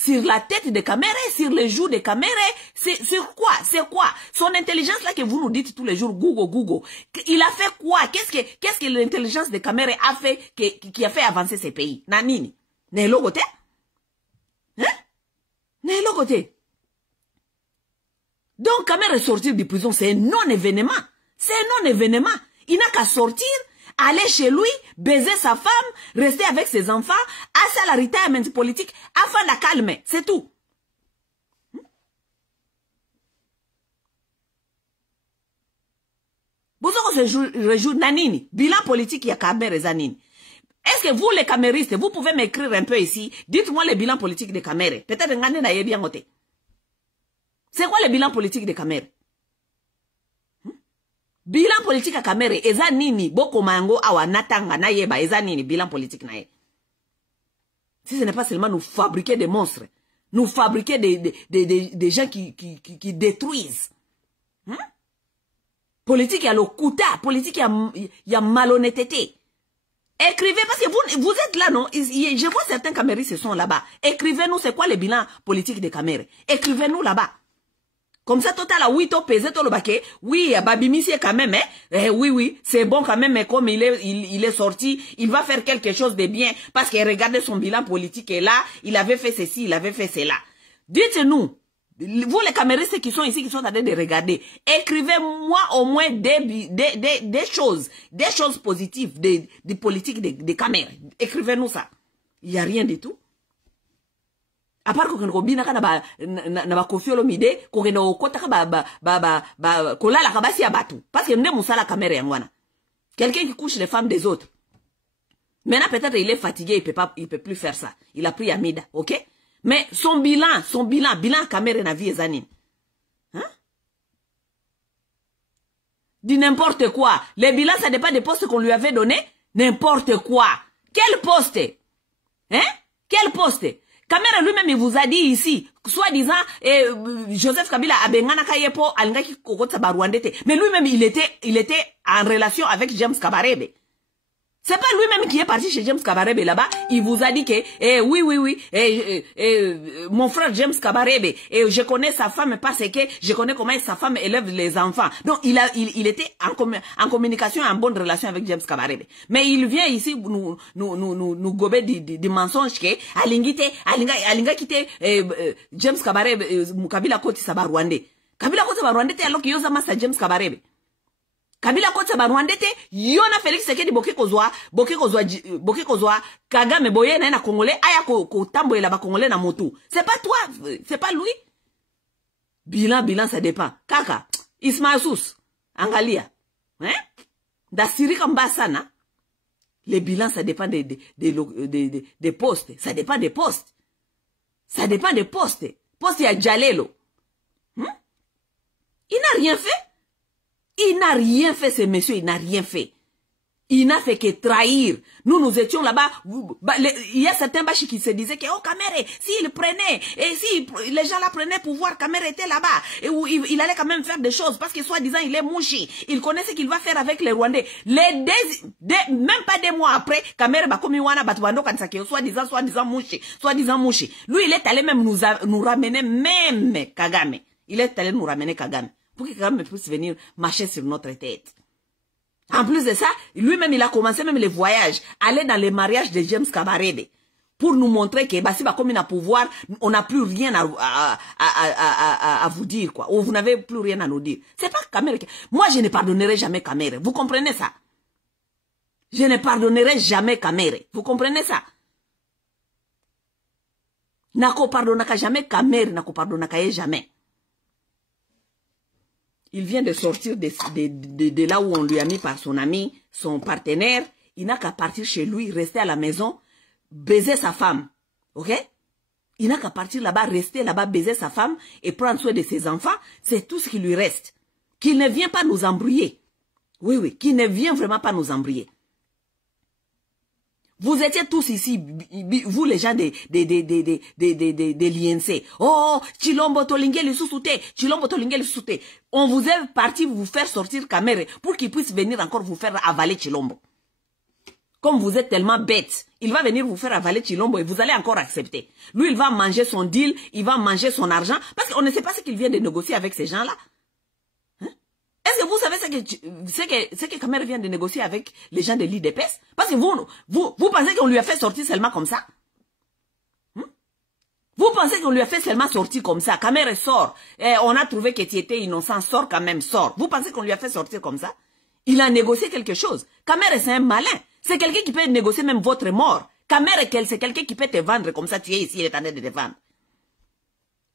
sur la tête de Kamere, sur les joues de Kamere, c'est sur quoi? C'est quoi? Son intelligence là que vous nous dites tous les jours, Google. Il a fait quoi? Qu'est-ce que l'intelligence de Kamere a fait qui a fait avancer ces pays? Nanini? N'est logoté? Hein? N'est logoté? Donc Kamere sortir de prison, c'est un non-événement. C'est un non-événement. Il n'a qu'à sortir, aller chez lui, baiser sa femme, rester avec ses enfants, à la retirement politique, afin de la calmer. C'est tout. Vous se réjouir nanini, bilan politique, il y a Kamere Zanini. Est-ce que vous, les caméristes, vous pouvez m'écrire un peu ici? Dites-moi le bilan politique de Kamere. Peut-être que bien noté. C'est quoi le bilan politique de Kamere? Bilan politique à Kamere, eza nini, boko mango awa natanga na yeba, eza nini, bilan politique na ye. Si ce n'est pas seulement nous fabriquer des monstres, nous fabriquer des gens qui détruisent. Politique, il y a le kuta, politique, il y a malhonnêteté. Écrivez, parce que vous êtes là, non? Je vois certains caméristes sont là-bas. Écrivez-nous, c'est quoi le bilan politique de Kamere? Écrivez-nous là-bas. Comme ça, total, oui, to pesé, to le baquet. Oui, Babimisi quand même, hein. Oui, c'est bon quand même, mais comme il est sorti, il va faire quelque chose de bien. Parce qu'il regardait son bilan politique et là, il avait fait ceci, il avait fait cela. Dites-nous, vous les caméristes qui sont ici, qui sont en train de regarder, écrivez-moi au moins des choses positives, des politiques de Kamere. Écrivez-nous ça. Il n'y a rien du tout. À part qu'on bina kana na ba kofiolo mide ko na okota ba kolala kabasi ya batu parce que ndé musala Kamere yangwana quelqu'un qui couche les femmes des autres. Maintenant peut-être il est fatigué, il peut plus faire ça, il a pris Amida, OK, mais son bilan Kamere na vie ezanine, hein, dit n'importe quoi. Les bilans ça dépend des postes qu'on lui avait donné, n'importe quoi. Quel poste, hein, quel poste? Kamere lui-même, il vous a dit ici, soi-disant, Joseph Kabila a bengana kayepo, alingaki kokotsa baruandete. Mais lui-même, il était en relation avec James Kabarebe. C'est pas lui-même qui est parti chez James Kabarebe là-bas. Il vous a dit que, oui, mon frère James Kabarebe, je connais sa femme parce que je connais comment sa femme élève les enfants. Donc, il était en communication, en bonne relation avec James Kabarebe. Mais il vient ici nous gober des mensonges que, alinga kite, James Kabarebe, Kabila Koti Sabarwande. Kabila Koti Sabarwande, alors qu'il y a massa James Kabarebe. Kabila Kotsa Barwandete, Yona Félix Sekedi boke kozwa, Kagame boye na Congolais, aya ko tambo la ba Congolais na motu. C'est pas toi, c'est pas lui. Bilan, ça dépend. Kaka, Ismaël Sous, Angalia, hein? Da Siri Kambasana, les bilans, ça dépend des postes. Ça dépend des postes. Ça dépend des postes. Poste ya Jalelo. Il n'a rien fait. Il n'a rien fait, ce monsieur, il n'a rien fait. Il n'a fait que trahir. Nous étions là-bas. Il y a certains bâchis qui se disaient que, oh, Kamere, s'il prenait, et si les gens la prenaient pouvoir, Kamere était là-bas. Et où il allait quand même faire des choses, parce que soi-disant, il est mouchi. Il connaît ce qu'il va faire avec les Rwandais. Même pas des mois après, Kamere, Bakomiwana, Batwando, Kansake, soi-disant mouchi. Lui, il est allé même nous ramener, même Kagame. Il est allé nous ramener Kagame. Pour que Kagame puisse venir marcher sur notre tête. En plus de ça, lui-même, il a commencé même les voyages, aller dans les mariages de James Kabarebe, pour nous montrer que, bah, si bah, comme il a pouvoir, on n'a plus rien à vous dire, quoi. Ou vous n'avez plus rien à nous dire. C'est pas Kamere. Moi, je ne pardonnerai jamais Kamere. Vous comprenez ça? Je ne pardonnerai jamais Kamere. Vous comprenez ça? Nako pardonnaka jamais Kamere, nako pardonnaka jamais. Il vient de sortir de là où on lui a mis par son ami, son partenaire. Il n'a qu'à partir chez lui, rester à la maison, baiser sa femme. Ok? Il n'a qu'à partir là-bas, rester là-bas, baiser sa femme et prendre soin de ses enfants. C'est tout ce qui lui reste. Qu'il ne vienne pas nous embrouiller. Oui, qu'il ne vienne vraiment pas nous embrouiller. Vous étiez tous ici, vous les gens des l'INC. Oh, Chilombo Tolingeli Susute, Chilombo Tolingeli Susute. On vous est parti vous faire sortir Kamere pour qu'il puisse venir encore vous faire avaler Chilombo. Comme vous êtes tellement bête, il va venir vous faire avaler Chilombo et vous allez encore accepter. Lui, il va manger son deal, il va manger son argent, parce qu'on ne sait pas ce qu'il vient de négocier avec ces gens-là. Hein? Est-ce que vous savez ce que Kamer vient de négocier avec les gens de l'IDPS? Parce que vous pensez qu'on lui a fait sortir seulement comme ça? Vous pensez qu'on lui a fait seulement sortir comme ça? Kamer sort. On a trouvé que tu étais innocent, sort quand même, sort. Vous pensez qu'on lui a fait sortir comme ça? Il a négocié quelque chose. Kamer, c'est un malin. C'est quelqu'un qui peut négocier même votre mort. Kamer, c'est quelqu'un qui peut te vendre comme ça, tu es ici, il est en train de te vendre.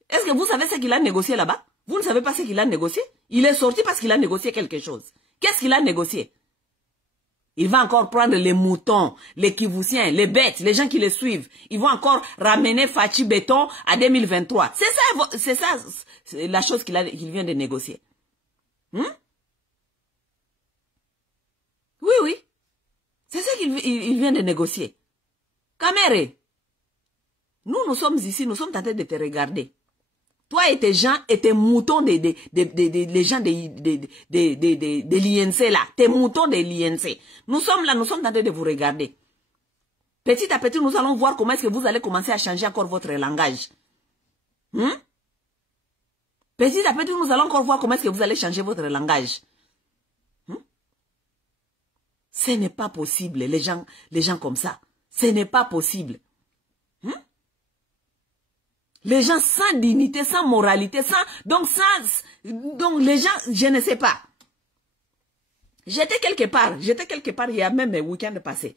Est-ce que vous savez ce qu'il a négocié là-bas? Vous ne savez pas ce qu'il a négocié? Il est sorti parce qu'il a négocié quelque chose. Qu'est-ce qu'il a négocié? Il va encore prendre les moutons, les Kivusiens, les bêtes, les gens qui les suivent. Ils vont encore ramener Fachi Béton à 2023. C'est ça la chose qu'il vient de négocier. Oui, oui. C'est ça qu'il vient de négocier. Kamere, nous sommes ici, nous sommes tentés de te regarder. Toi et tes gens et tes moutons les gens de l'INC là, tes moutons de l'INC. Nous sommes là, nous sommes tentés de vous regarder. Petit à petit, nous allons voir comment est-ce que vous allez commencer à changer encore votre langage. Petit à petit, nous allons encore voir comment est-ce que vous allez changer votre langage. Ce n'est pas possible, les gens comme ça. Ce n'est pas possible. Les gens sans dignité, sans moralité, donc les gens, je ne sais pas. J'étais quelque part il y a même un week-end passé.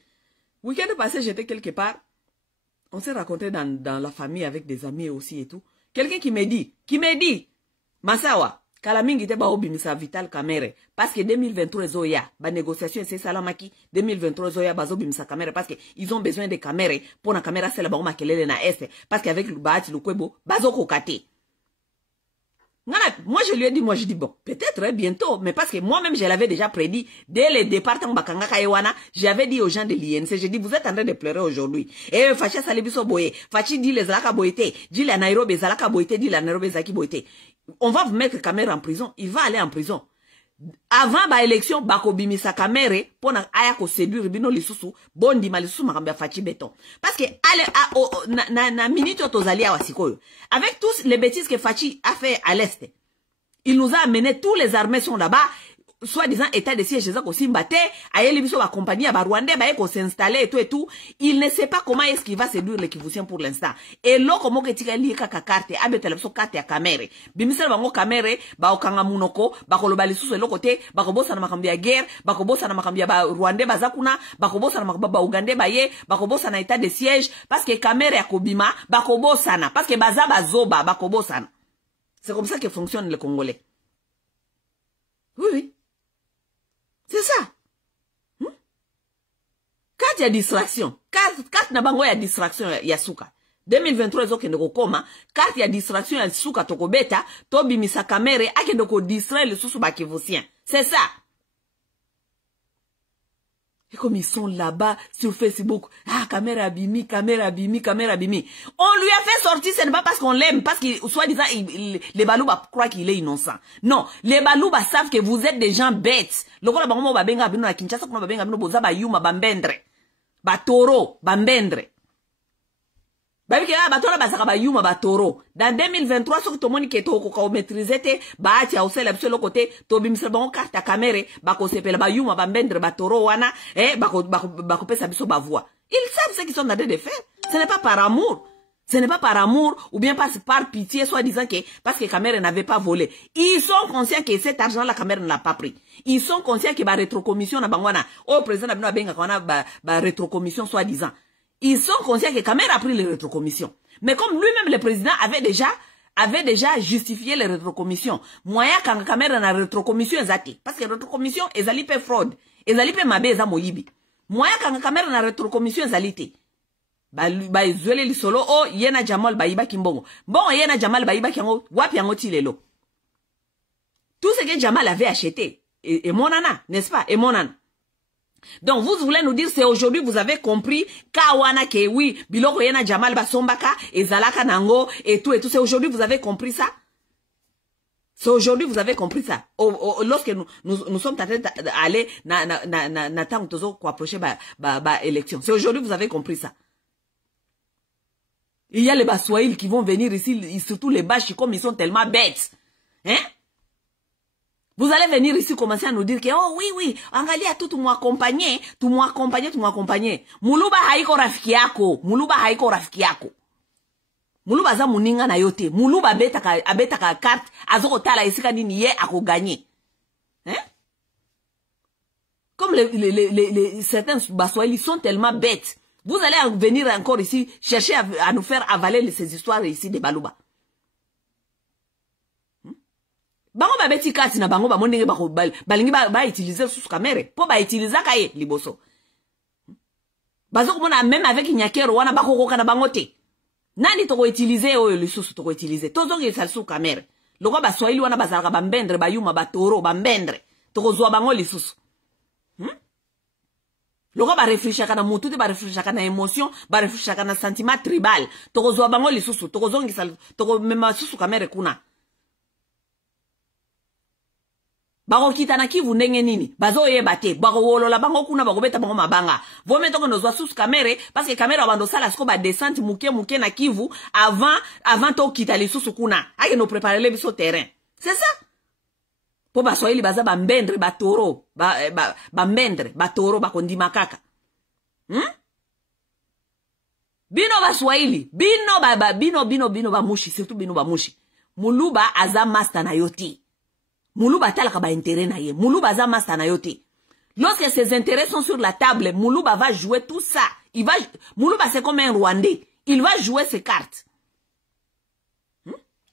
Week-end passé, j'étais quelque part. On s'est rencontré dans la famille avec des amis aussi et tout. Quelqu'un qui me dit, Masawa, Kalamingi te ba obimisa Vital Kamerhe parce que 2023 zoya ba négociation c'est salamaki 2023 zoya ba obimisa Kamerhe parce que ils ont besoin de Kamerhe pour na caméra c'est la ba makelele na est parce qu'avec le Bahati Lukwebo bazoko kate. Moi je lui ai dit, je dis bon, peut-être bientôt, mais parce que moi-même je l'avais déjà prédit dès le départ en Bakanga Kayewana, j'avais dit aux gens de l'INC, j'ai dit vous êtes en train de pleurer aujourd'hui. Et Fachi Salibiso Boye, Fachi dit les Zalaka Boyete, dit la Nairobi Zalaka Boyete, dit la Nairobi Zaki Boyete. On va vous mettre Kamerhe en prison, il va aller en prison. Avant ba élection, bako bimisa Kamerhe pour na aya ko séduire bino lisusu, bondi malisusu makambia Fachi Béton. Parce que na minute otozali awa sikoyo. Avec tous les bêtises que Fachi a fait à l'est, il nous a amené, tous les armées sont là-bas, soi-disant état de siège, compagnie à Rwandais, s'installer et tout. Il ne sait pas comment est-ce qu'il va séduire les Kivusiens pour l'instant. Et là, comment est-ce qu'il y a carte, carte à Kamerhe. Bimisel bango Kamerhe, ba okanga munoko, ba kolobali sous le côté, ba kobosa na makambia guerre, ba kobosa na makambia ba Rwandais bazakuna, ba kobosa na makambia ba Ougandais baye, ba kobosa na état de siège, parce que Kamerhe a kobima, ba kobosa na, parce que baza bazoba, ba kobosa na. C'est comme ça que fonctionne le Congolais. Oui, oui. C'est ça. Quand il y a distraction, quand nabango il y a distraction, il y a souka. 2023 zoke ndoko koma, quand il y a distraction, il y a souka toko beta, tobi misa Kamerhe, ake ndoko distraire le sous ba Kivusien. C'est ça. Et comme ils sont là-bas sur Facebook, Kamerhe abimi, Kamerhe abimi, Kamerhe abimi. On lui a fait sortir, ce n'est pas parce qu'on l'aime, parce que soi-disant, les Balouba croient qu'il est innocent. Non, les Balouba savent que vous êtes des gens bêtes. Lokola bango babenga abino na Kinshasa, kuna babenga abino boza ba yuma bambendre. Ba toro, bambendre. Babike batora basaka ba yuma ba toro. Dans 2023, ce que tout le monde qui est au maîtriser te, ba ati a osela biso le côté, to bimisa bango carte à Kamerhe, ba ko sepela ba yuma bambendre ba toro wana, ba ko pesa biso ba voix. Ils savent ce qu'ils sont en train de faire. Ce n'est pas par amour. Ce n'est pas par amour ou bien par pitié, soit disant que parce que Kamerhe n'avait pas volé. Ils sont conscients que cet argent-là, Kamerhe ne l'a pas pris. Ils sont conscients que la rétrocommission na bangwana, au président Abino Abenga kwana ba rétrocommission soit disant. Ils sont conscients que Kamerhe a pris les rétrocommissions. Mais comme lui-même le président avait déjà justifié les rétrocommissions. Moya quand Kamerhe na rétrocommission ezati parce que rétrocommission ezali pe fraude, ezali pe mabe eza moyibi. Moya quand Kamerhe na rétrocommission ezali ba izwele lisolo yena Jamal bayiba kimbongo. Bon yena Jamal bayiba kiango wapi yango tilelo. Tout ce que Jamal avait acheté et monana, n'est-ce pas? Et monana. Donc vous voulez nous dire c'est aujourd'hui vous avez compris kawana ke oui biloko yena Jamal basombaka et zalaka nango et tout c'est aujourd'hui vous avez compris ça? C'est aujourd'hui vous avez compris ça. Lorsque nous sommes en train d'aller na temps toujours approcher élection. C'est aujourd'hui vous avez compris ça. Il y a les Baswahili qui vont venir ici, surtout les Bashi, comme ils sont tellement bêtes. Hein? Vous allez venir ici commencer à nous dire que, oh oui, angalia tout m'accompagner. Muluba haiko rafiki yako. Muluba za muninga na yote. Muluba abetaka carte, azoko tala isika nini ye ako gagner. Hein? Comme certains Baswahili sont tellement bêtes. Vous allez venir encore ici chercher à nous faire avaler ces histoires ici de Baluba. Bango ba beti kati na bango ba monenge balingi ba utiliser sous caméra po ba utiliser kaye liboso. Bazo komona même avec Nyakero wana bakokoka na bango te. Nani toko utiliser oyo lisusu toko utiliser. Tozongi sal sous caméra. Loko ba Swahili wana bazalaka bambendre bayuma batoro bambendre. Toko zwa bango lisusu. Loko ba réfléchir kana mutu te ba réfléchir kana émotion, ba réfléchir kana sentiment tribal. Toko zwa bango lisusu, toko zongi sal toko mema susu caméra kuna. Bako kitana Kivu ndenge nini bazo yeba te bako wolola bango kuna bako beta bango mabanga vome toko nozwa sous caméra parce que caméra bando sala sko ba descente muke na Kivu avant to kitali sous kuna ake no préparer le biso terrain c'est ça po ba Swahili baza bambendre batoro bambendre batoro bakondima kaka bino ba Swahili bino ba mushi surtout bino ba mushi muluba aza master na yoti. Muluba talaka ba intérêt na ye. Muluba za master na yote. Lorsque ses intérêts sont sur la table, Muluba va jouer tout ça. Muluba c'est comme un Rwandais. Il va jouer ses cartes.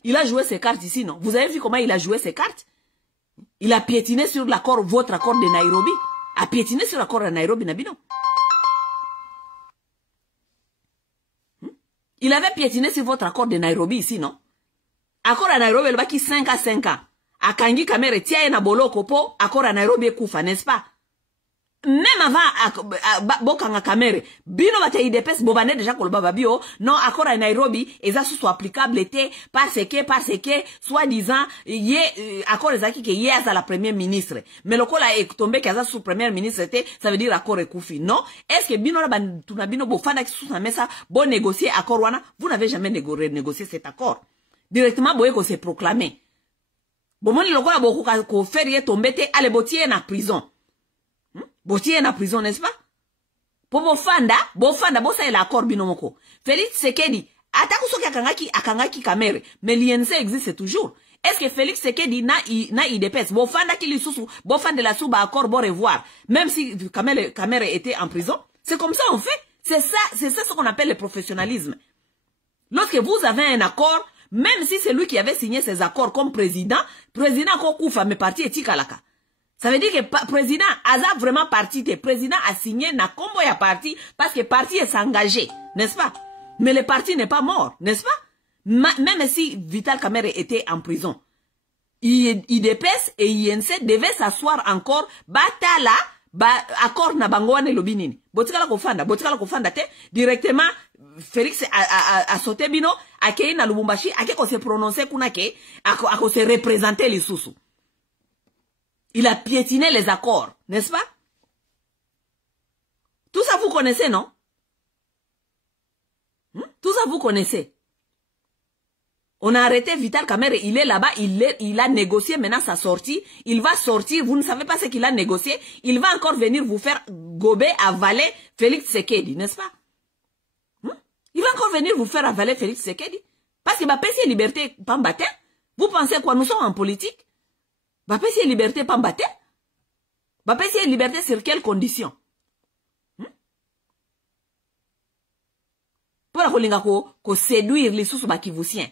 Il a joué ses cartes ici, non? Vous avez vu comment il a joué ses cartes? Il a piétiné sur l'accord, votre accord de Nairobi. A piétiné sur l'accord de Nairobi, Nabino. Il avait piétiné sur votre accord de Nairobi ici, non? Accord à Nairobi, il va qui 5 à 5 ans. Akangi kamere tia na boloko po akora Nairobi kufa, n'est-ce pas? Même avant bokanga kamere bino bata IDPS bobane déjà koloba babio non akora Nairobi eza sous applicable était parce que soi-disant ye akora zaki ke ye à la première ministre mais lokola est tombé kaza sous première ministre était ça veut dire accord ekufi non est-ce que bino na tuna bino bofanda sous na mesa bon négocier accord wana vous n'avez jamais négocié cet accord directement boye ko se proclamer. Bomoni lokola boko ko ferie tombete ale botie na prison. Botie na prison n'est-ce pas? Po bofanda bosa ela accord binomoko. Félix Sekedi atako soki akangaki kamere mais l'INC existe toujours. Est-ce que Félix Sekedi na IDPS bofanda ki lisusu bofanda la suba accord bon revoir même si kamere était en prison? C'est comme ça on fait. C'est ça ce qu'on appelle le professionnalisme. Lorsque vous avez un accord même si c'est lui qui avait signé ces accords comme président Kokoufa mais parti etikalaka. Ça veut dire que président a vraiment parti, le président a signé na combo ya parti parce que parti est engagé, n'est-ce pas? Mais le parti n'est pas mort, n'est-ce pas? Même si Vital Kamerhe était en prison, IDPS et INC devaient s'asseoir encore batala accord na bangoane lobinini. Botikala kofanda te directement Félix a sauté bino akei na Lubumbashi ake ko se prononcer kuna ke ako se représenter les sous. Il a piétiné les accords, n'est-ce pas? Tout ça vous connaissez, non? Tout ça vous connaissez. On a arrêté Vital Kamerhe, il est là-bas, il a négocié maintenant sa sortie. Il va sortir, vous ne savez pas ce qu'il a négocié. Il va encore venir vous faire gober, avaler Félix Sekedi, n'est-ce pas? Il va encore venir vous faire avaler Félix Sekedi. Parce que Bapesi liberté pambate. Vous pensez quoi? Nous sommes en politique. Bapesi liberté pambate. Bapesi liberté sur quelles conditions? Pour la ko séduire les sous bakivusien.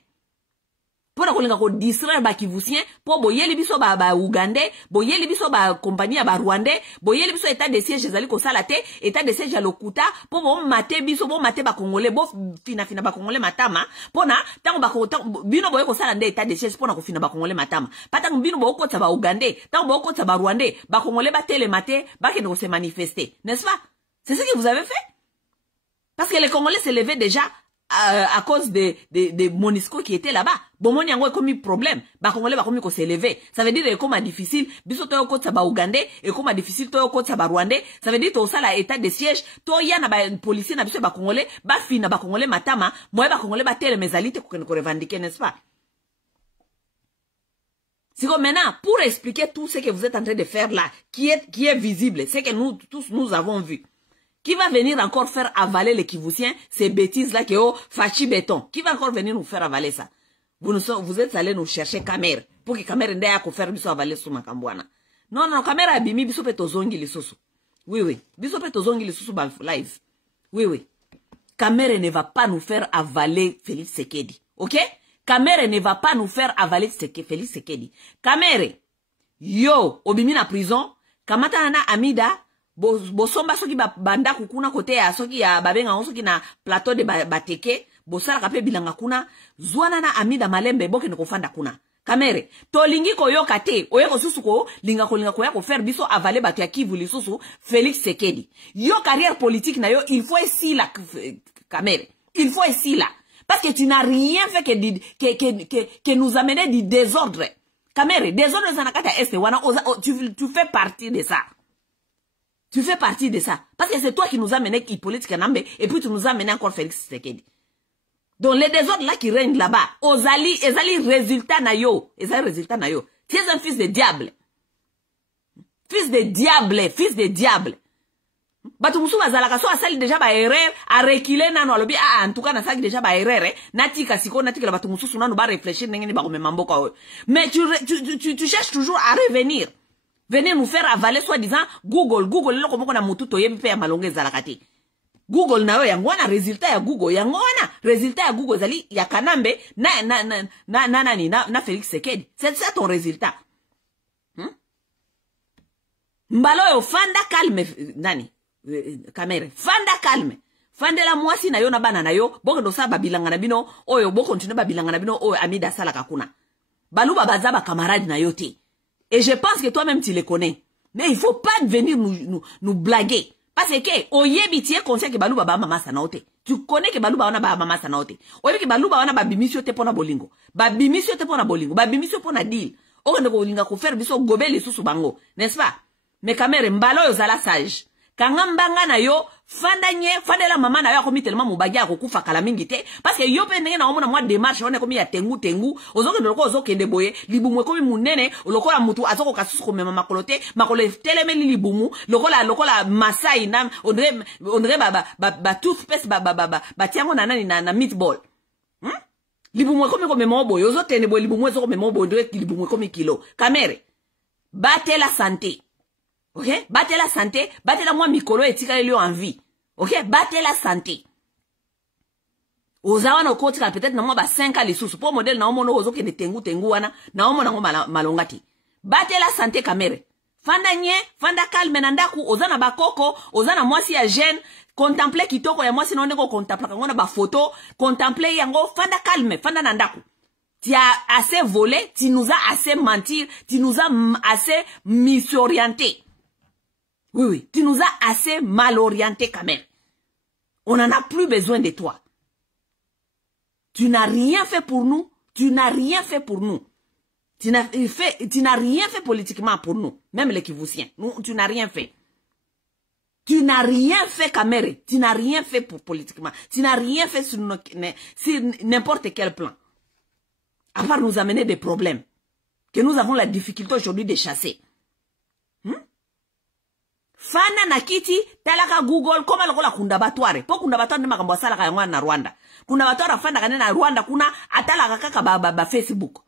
Pour la ko distraire bakivusien. Pour boyeli biso ba Ougandais, boyeli biso ba compagnie ba Rwandais, boyeli biso état de siège ezali ko salate, état de siège à Lokuta, pour bon maté biso bon maté ba Congolais, bo fina ba Congolais matama, pona tango ba ko bino boye ko salande état de siège pona ko fina ba Congolais matama. Patang bino bo ko ba Ougandais, tango bo ko ba Rwandais, ba Congolais ba télé maté, ba ke no se manifester, n'est-ce pas? C'est ce que vous avez fait? Parce que les Congolais se levaient déjà à cause de Monisco qui était là-bas. Bon, mon yango est comme problème. Bah, Congolais, bah, comme il s'est levé. Ça veut dire, que comme difficile, biso toyo kote ba Ougandais, et comme difficile toyo kote ba Rwandais. Ça veut dire, to ça la état de siège, to ya na ba policier na biso ba Congolais, ba fi na ba Congolais matama, moi ba Congolais ba tele mezalite ko revendiquer, n'est-ce pas? C'est comme maintenant, pour expliquer tout ce que vous êtes en train de faire là, qui est visible, c'est que nous, tous, nous avons vu. Qui va venir encore faire avaler les Kivusiens, ces bêtises-là qui ont fachi béton? Qui va encore venir nous faire avaler ça? Vous êtes allés nous chercher caméra. Pour que caméra n'ait pas faire biso avaler sous Makambouana. Non, non, caméra abimi biso pe tozongi li susu. Oui, oui. Biso pe tozongi li susu ba live. Oui, oui. Caméra ne va pas nous faire avaler Félix Sekedi. Ok? Caméra ne va pas nous faire avaler Félix Sekedi. Caméra, yo, obimi na prison, kamata na Amida, Bosomba soki banda kukuna kote ya soki ya babenga soki na plateau de bateke bosala kape bilanga kuna zwana na Amida Malembe boke ne kofanda kuna kamere tolingi koyoka te oyeko susu ko linga ko ya ko faire biso avaler bato ya Kivu lisusu Félix Sekedi yo carrière politique na yo il faut ici la kamere il faut ici là parce que tu n'as rien fait que nous amener du désordre kamere désordre zanakata este wana tu fais partie de ça. Tu fais partie de ça. Parce que c'est toi qui nous a mené Hippolyte Kanambe et puis tu nous as mené encore Félix Sekedi. Donc les désordres là qui règnent là-bas, Ozali, résultat na yo. Résultat na yo. Tu es un fils de diable. Fils de diable, fils de diable. Batu musu bazalaka so asali déjà ba erreur, a reculer nano alobi en tout cas na saki déjà ba erreur, natika siko natika la batu musu sunano ba réfléchir ndenge ni ba komema mboka. Mais tu cherches toujours à revenir. Venez nous faire avaler soi-disant Google le komoko na mututo yebi ya malonge zalakati. Google na yo yangwana résultat ya Google yangwana résultat ya Google zali ya Kanambe na Félix Sekedi. C'est ça ton résultat. Mbalo yo fanda calme nani caméra fanda calme. Fandela mwasi na yo na bana na yo boko ndo sa babilanga na bino oyo boko continue babilanga na bino oyo Amida salaka kuna. Baluba bazaba camarade na yo te. Et je pense que toi-même tu les connais. Mais il faut pas venir nous blaguer. Parce que, oyebi tu es conscient que baluba ba mama sanaote. Tu connais que baluba wana ba mama sanaote. Oyebi que baluba wana ba bimisio te pona bolingo. Ba bimisio te pona bolingo. Ba bimisio pona deal. Oke ndeko bolinga ko faire biso gobeli susu bango. N'est-ce pas? Mais kamere mbalo yo zala sage. Kangambanga na yo, fandela mama na yo akomi tellement mobagi akokufa kala mingi te. Parce que yo pe ndenge na omona mwa démarche wana komi ya tengu. Ozoke ndoko ozoke ndeboye. Libumu komi munene. Lokola mutu azoko kasusu komema makolote. Makolo telemeli libumu. Lokola Masai na. Ondre ba toothpaste ba tiango na nani na meatball. Libumu komi komema oboye. Ozoke ndeboye libumu ezoko komema oboye. Ondre libumu komi kilo. Kamere. Bate la santé. Ok? Battez la santé, battez la moi mikolo et tika leo en vie. Ok? Battez la santé. Ozawa no kotika peut-être na moi ba 5 ans les sous. Pour modèle na omono ozo ke de tengu wana na omo nango malongati. Battez la santé kamere. Fanda nye, fanda calme nandaku ozana bakoko, ozana mwasi ya jeune, contempler kitoko ya mwasi na ndeko contempler kangona ba photo, contempler yango fanda calme, fanda nandaku. Tu as assez volé, tu nous as assez menti, tu nous as assez misorienté. Oui, oui, tu nous as assez mal orienté quand même. On n'en a plus besoin de toi. Tu n'as rien fait pour nous. Tu n'as rien fait pour nous. Tu n'as rien fait politiquement pour nous. Même les Kivusiens. Tu n'as rien fait. Tu n'as rien fait, Kamere. Tu n'as rien fait pour politiquement. Tu n'as rien fait sur n'importe quel plan. À part nous amener des problèmes. Que nous avons la difficulté aujourd'hui de chasser. Fana na kiti, talaka Google, koma lokola kundabatware. Po kundabatware ni makambo salaka yangwa na Rwanda. Kundabatware fanda kane na Rwanda kuna atalaka kaka ba Facebook.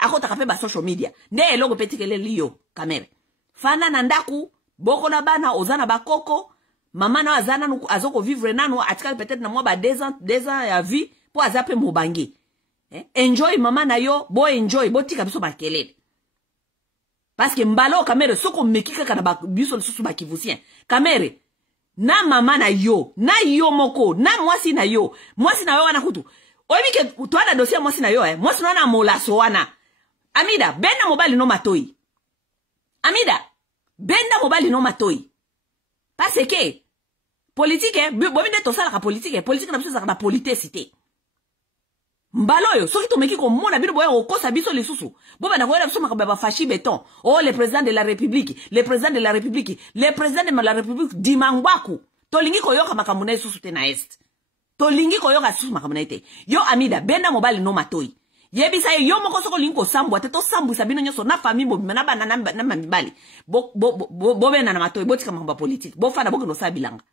Akota kape ba social media. Ne logo petikele liyo, kamere. Fana na ndaku, boko na bana, ozana bakoko, mama na azana nuku azoko vivre nanu, atikali peut-être na mwa ba 2 ans ya vie, po azape mobangi. Enjoy mama na yo, bo enjoy, bo tika biso bakelele. Parce que mbalo kamere soko mekika kana biso susu ba Kivusien. Kamere na mama na yo moko, na mwasi na yo wana kutu. Oyebi ke tuana dossier mwasi na yo mwasi no na molaso wana. Amida benda mobali no matoi. Amida benda mobali no matoi. Parce que politique bominde tosalaka politique politique na biso ezalaka na politesité mbala oyo soki tomeki komona bino boya kokosa biso lisusu bobanda koyela biso makambo ya bafashi beton oh le président de la république le président de la république le président de la république dimangwaku tolingi koyoka makambo na lisusu te na est tolingi koyoka lisusu makambo na te yo Amida benda mobali no matoi yebisa yo moko soko lingi kosambwa te tosambwisa bino nyonso na famille mobima na bana na mibali bobenda na matoi botika makambo ya politique bofanda bokende osala bilanga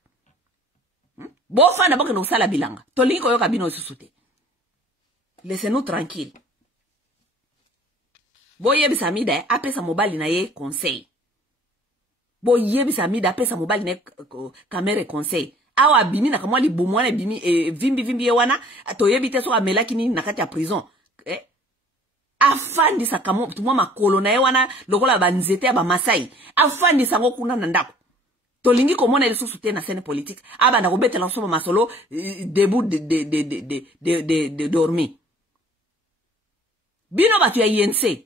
bofanda bokende osala bilanga tolingi koyoka bino lisusu te. Laissez-nous tranquille. Boyebisa Amida apesa mobali na ye conseil. Boyebisa Amida apesa mobali na kamere conseil. Awa bimi na kamwa li bomwana bimi vimbi wana to yebite so amela kini na kati ya prison. Afandi sa kamo tumwa makolo na ye wana lokola banzete ya ba Masai. Afandi sango kuna na ndako. Tolingi komona lisusu te na scène politique. Aba na kobetela so masolo debout de dormir. Bino batu ya INC.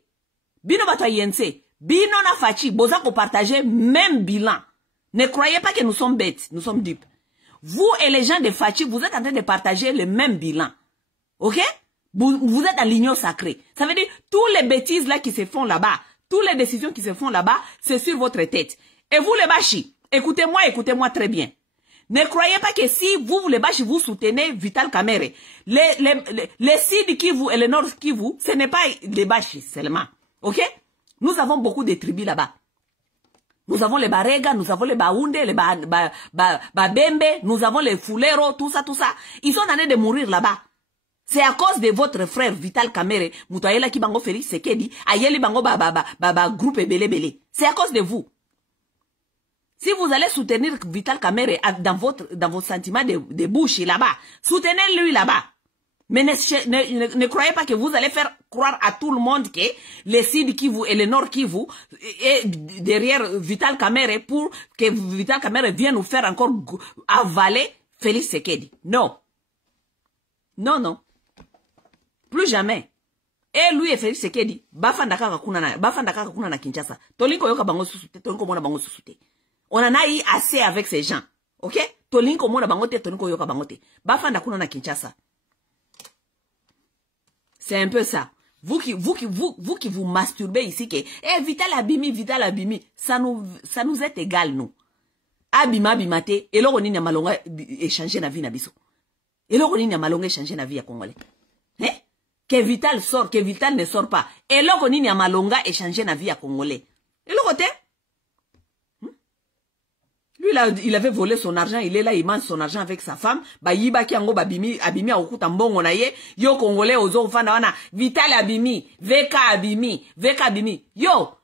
Bino batu ya INC. Bino na Fachi. Boza ko partager même bilan. Ne croyez pas que nous sommes bêtes. Nous sommes dupes. Vous et les gens de Fachi, vous êtes en train de partager le même bilan. Ok? Vous êtes dans l'union sacrée. Ça veut dire, tous les bêtises là qui se font là-bas, toutes les décisions qui se font là-bas, c'est sur votre tête. Et vous les Bachi, écoutez-moi très bien. Ne croyez pas que si vous les Bachi, vous soutenez Vital Kamerhe, les Sud Kivu et le Nord Kivu, ce n'est pas les Bachi seulement. Ok? Nous avons beaucoup de tribus là-bas. Nous avons les Barega, nous avons les Baounde, les Babembe, nous avons les Fulero, tout ça. Ils sont en train de mourir là-bas. C'est à cause de votre frère Vital Kamerhe, Moutaïla Kibango Félix Sekedi, Ayeli Bango groupe Belé. C'est à cause de vous. Si vous allez soutenir Vital Kamerhe dans vos sentiments de bouche là-bas, soutenez-lui là-bas. Mais ne croyez pas que vous allez faire croire à tout le monde que les Sud Kivu et le Nord Kivu est derrière Vital Kamerhe pour que Vital Kamerhe vienne nous faire encore avaler Félix Sekedi. Non. Non. Plus jamais. Et lui et Félix Sekedi, bafanda kaka kuna na Kinshasa. Tolinko yoka bango susute, tolinko mona bango susute. On en a eu assez avec ces gens. Ok? Tolinko mona bango te, tolinko yoka bango te. Bafanda kuna na Kinshasa. C'est un peu ça. Vous qui vous masturbez ici, que, Vital Abimi, ça nous est égal, nous. Abimate, et là, on y a malonga échanger la vie na biso. Et là, on y a malonga échanger la vie à Congolais. Hein? Que Vital sort, que Vital ne sort pas. Et là, on y a malonga échanger la vie à Congolais. Et là, côté? Lui, là, il avait volé son argent, il est là, il mange son argent avec sa femme. Ba yiba ki ango abimi a okuta mbongo na ye. Yo Congolais ozo fanda wana Vital abimi, VK abimi. Yo,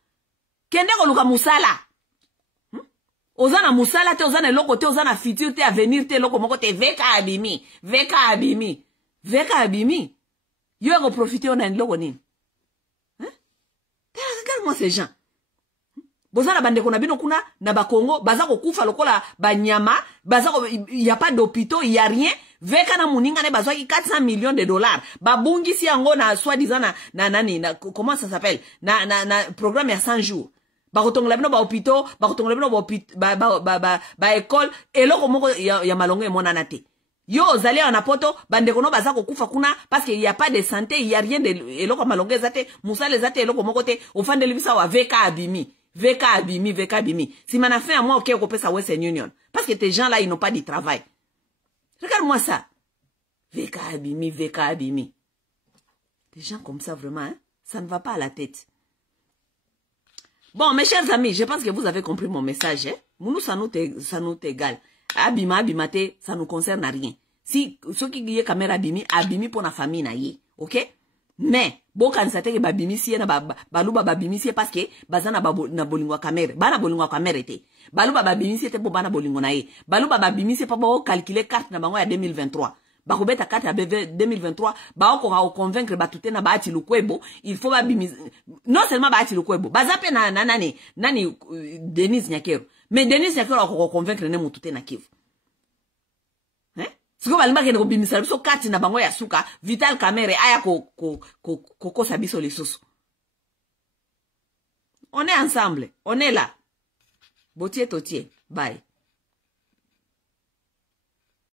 kende ko luka musala. Ozana musala te, ozana loko te, ozana futur te, avenir te, loko moko te, VK abimi. Yo ko profiter on a une loko ni. Regarde-moi ces gens. Bozana bande kona bino kuna na Bakongo bazako kufa lokola banyama bazako il y a pas d'hôpitaux, il y a rien. Veka na muninga ne bazaki 400 millions de dollars. Babungi si ango na soi-disant na comment ça s'appelle? Na programme ya 100 jours. Bakotongola bino ba hôpitaux, bakotongola bino ba école et loko moko ya malongo e monana te. Yo zali en apoto bande kono bazako kufa kuna parce qu'il y a pas de santé, il y a rien de eloko malongo ezate, musale ezate eloko moko te, ofande libisa wa Veka abimi. VK abimi. Si m'en a fait à moi, ok, on peut ça Western Union. Parce que ces gens-là, ils n'ont pas de travail. Regarde-moi ça. VK abimi. Des gens comme ça, vraiment, hein, ça ne va pas à la tête. Bon, mes chers amis, je pense que vous avez compris mon message. Hein? Nous, ça nous égal. Abimate, ça nous concerne rien. Si, ceux qui disent caméra abimi pour la famille, na ye, ok? Mais, bon, quand ça te babimi si na baluba babimi si parce que bazana na bolingwa Kamerhe, bana bolingwa Kamerhe te. Baluba babimi si te bo bana bolingo na ye. Baluba babimi si pa bo calculer carte na bango ya 2023. Ba ko beta carte ya 2023, ba ko convaincre batute na baati lukwebo, il faut babimi non seulement baati lukwebo, bazape na nani Denis Nyakero. Mais Denis Nyakero ko convaincre ne mutute na Kivu. Siko balima kene ko bimisa biso kati na bango ya suka Vital Kamerhe aya ko sabiso lisusu. On est ensemble, on est là. Botier totier, bye.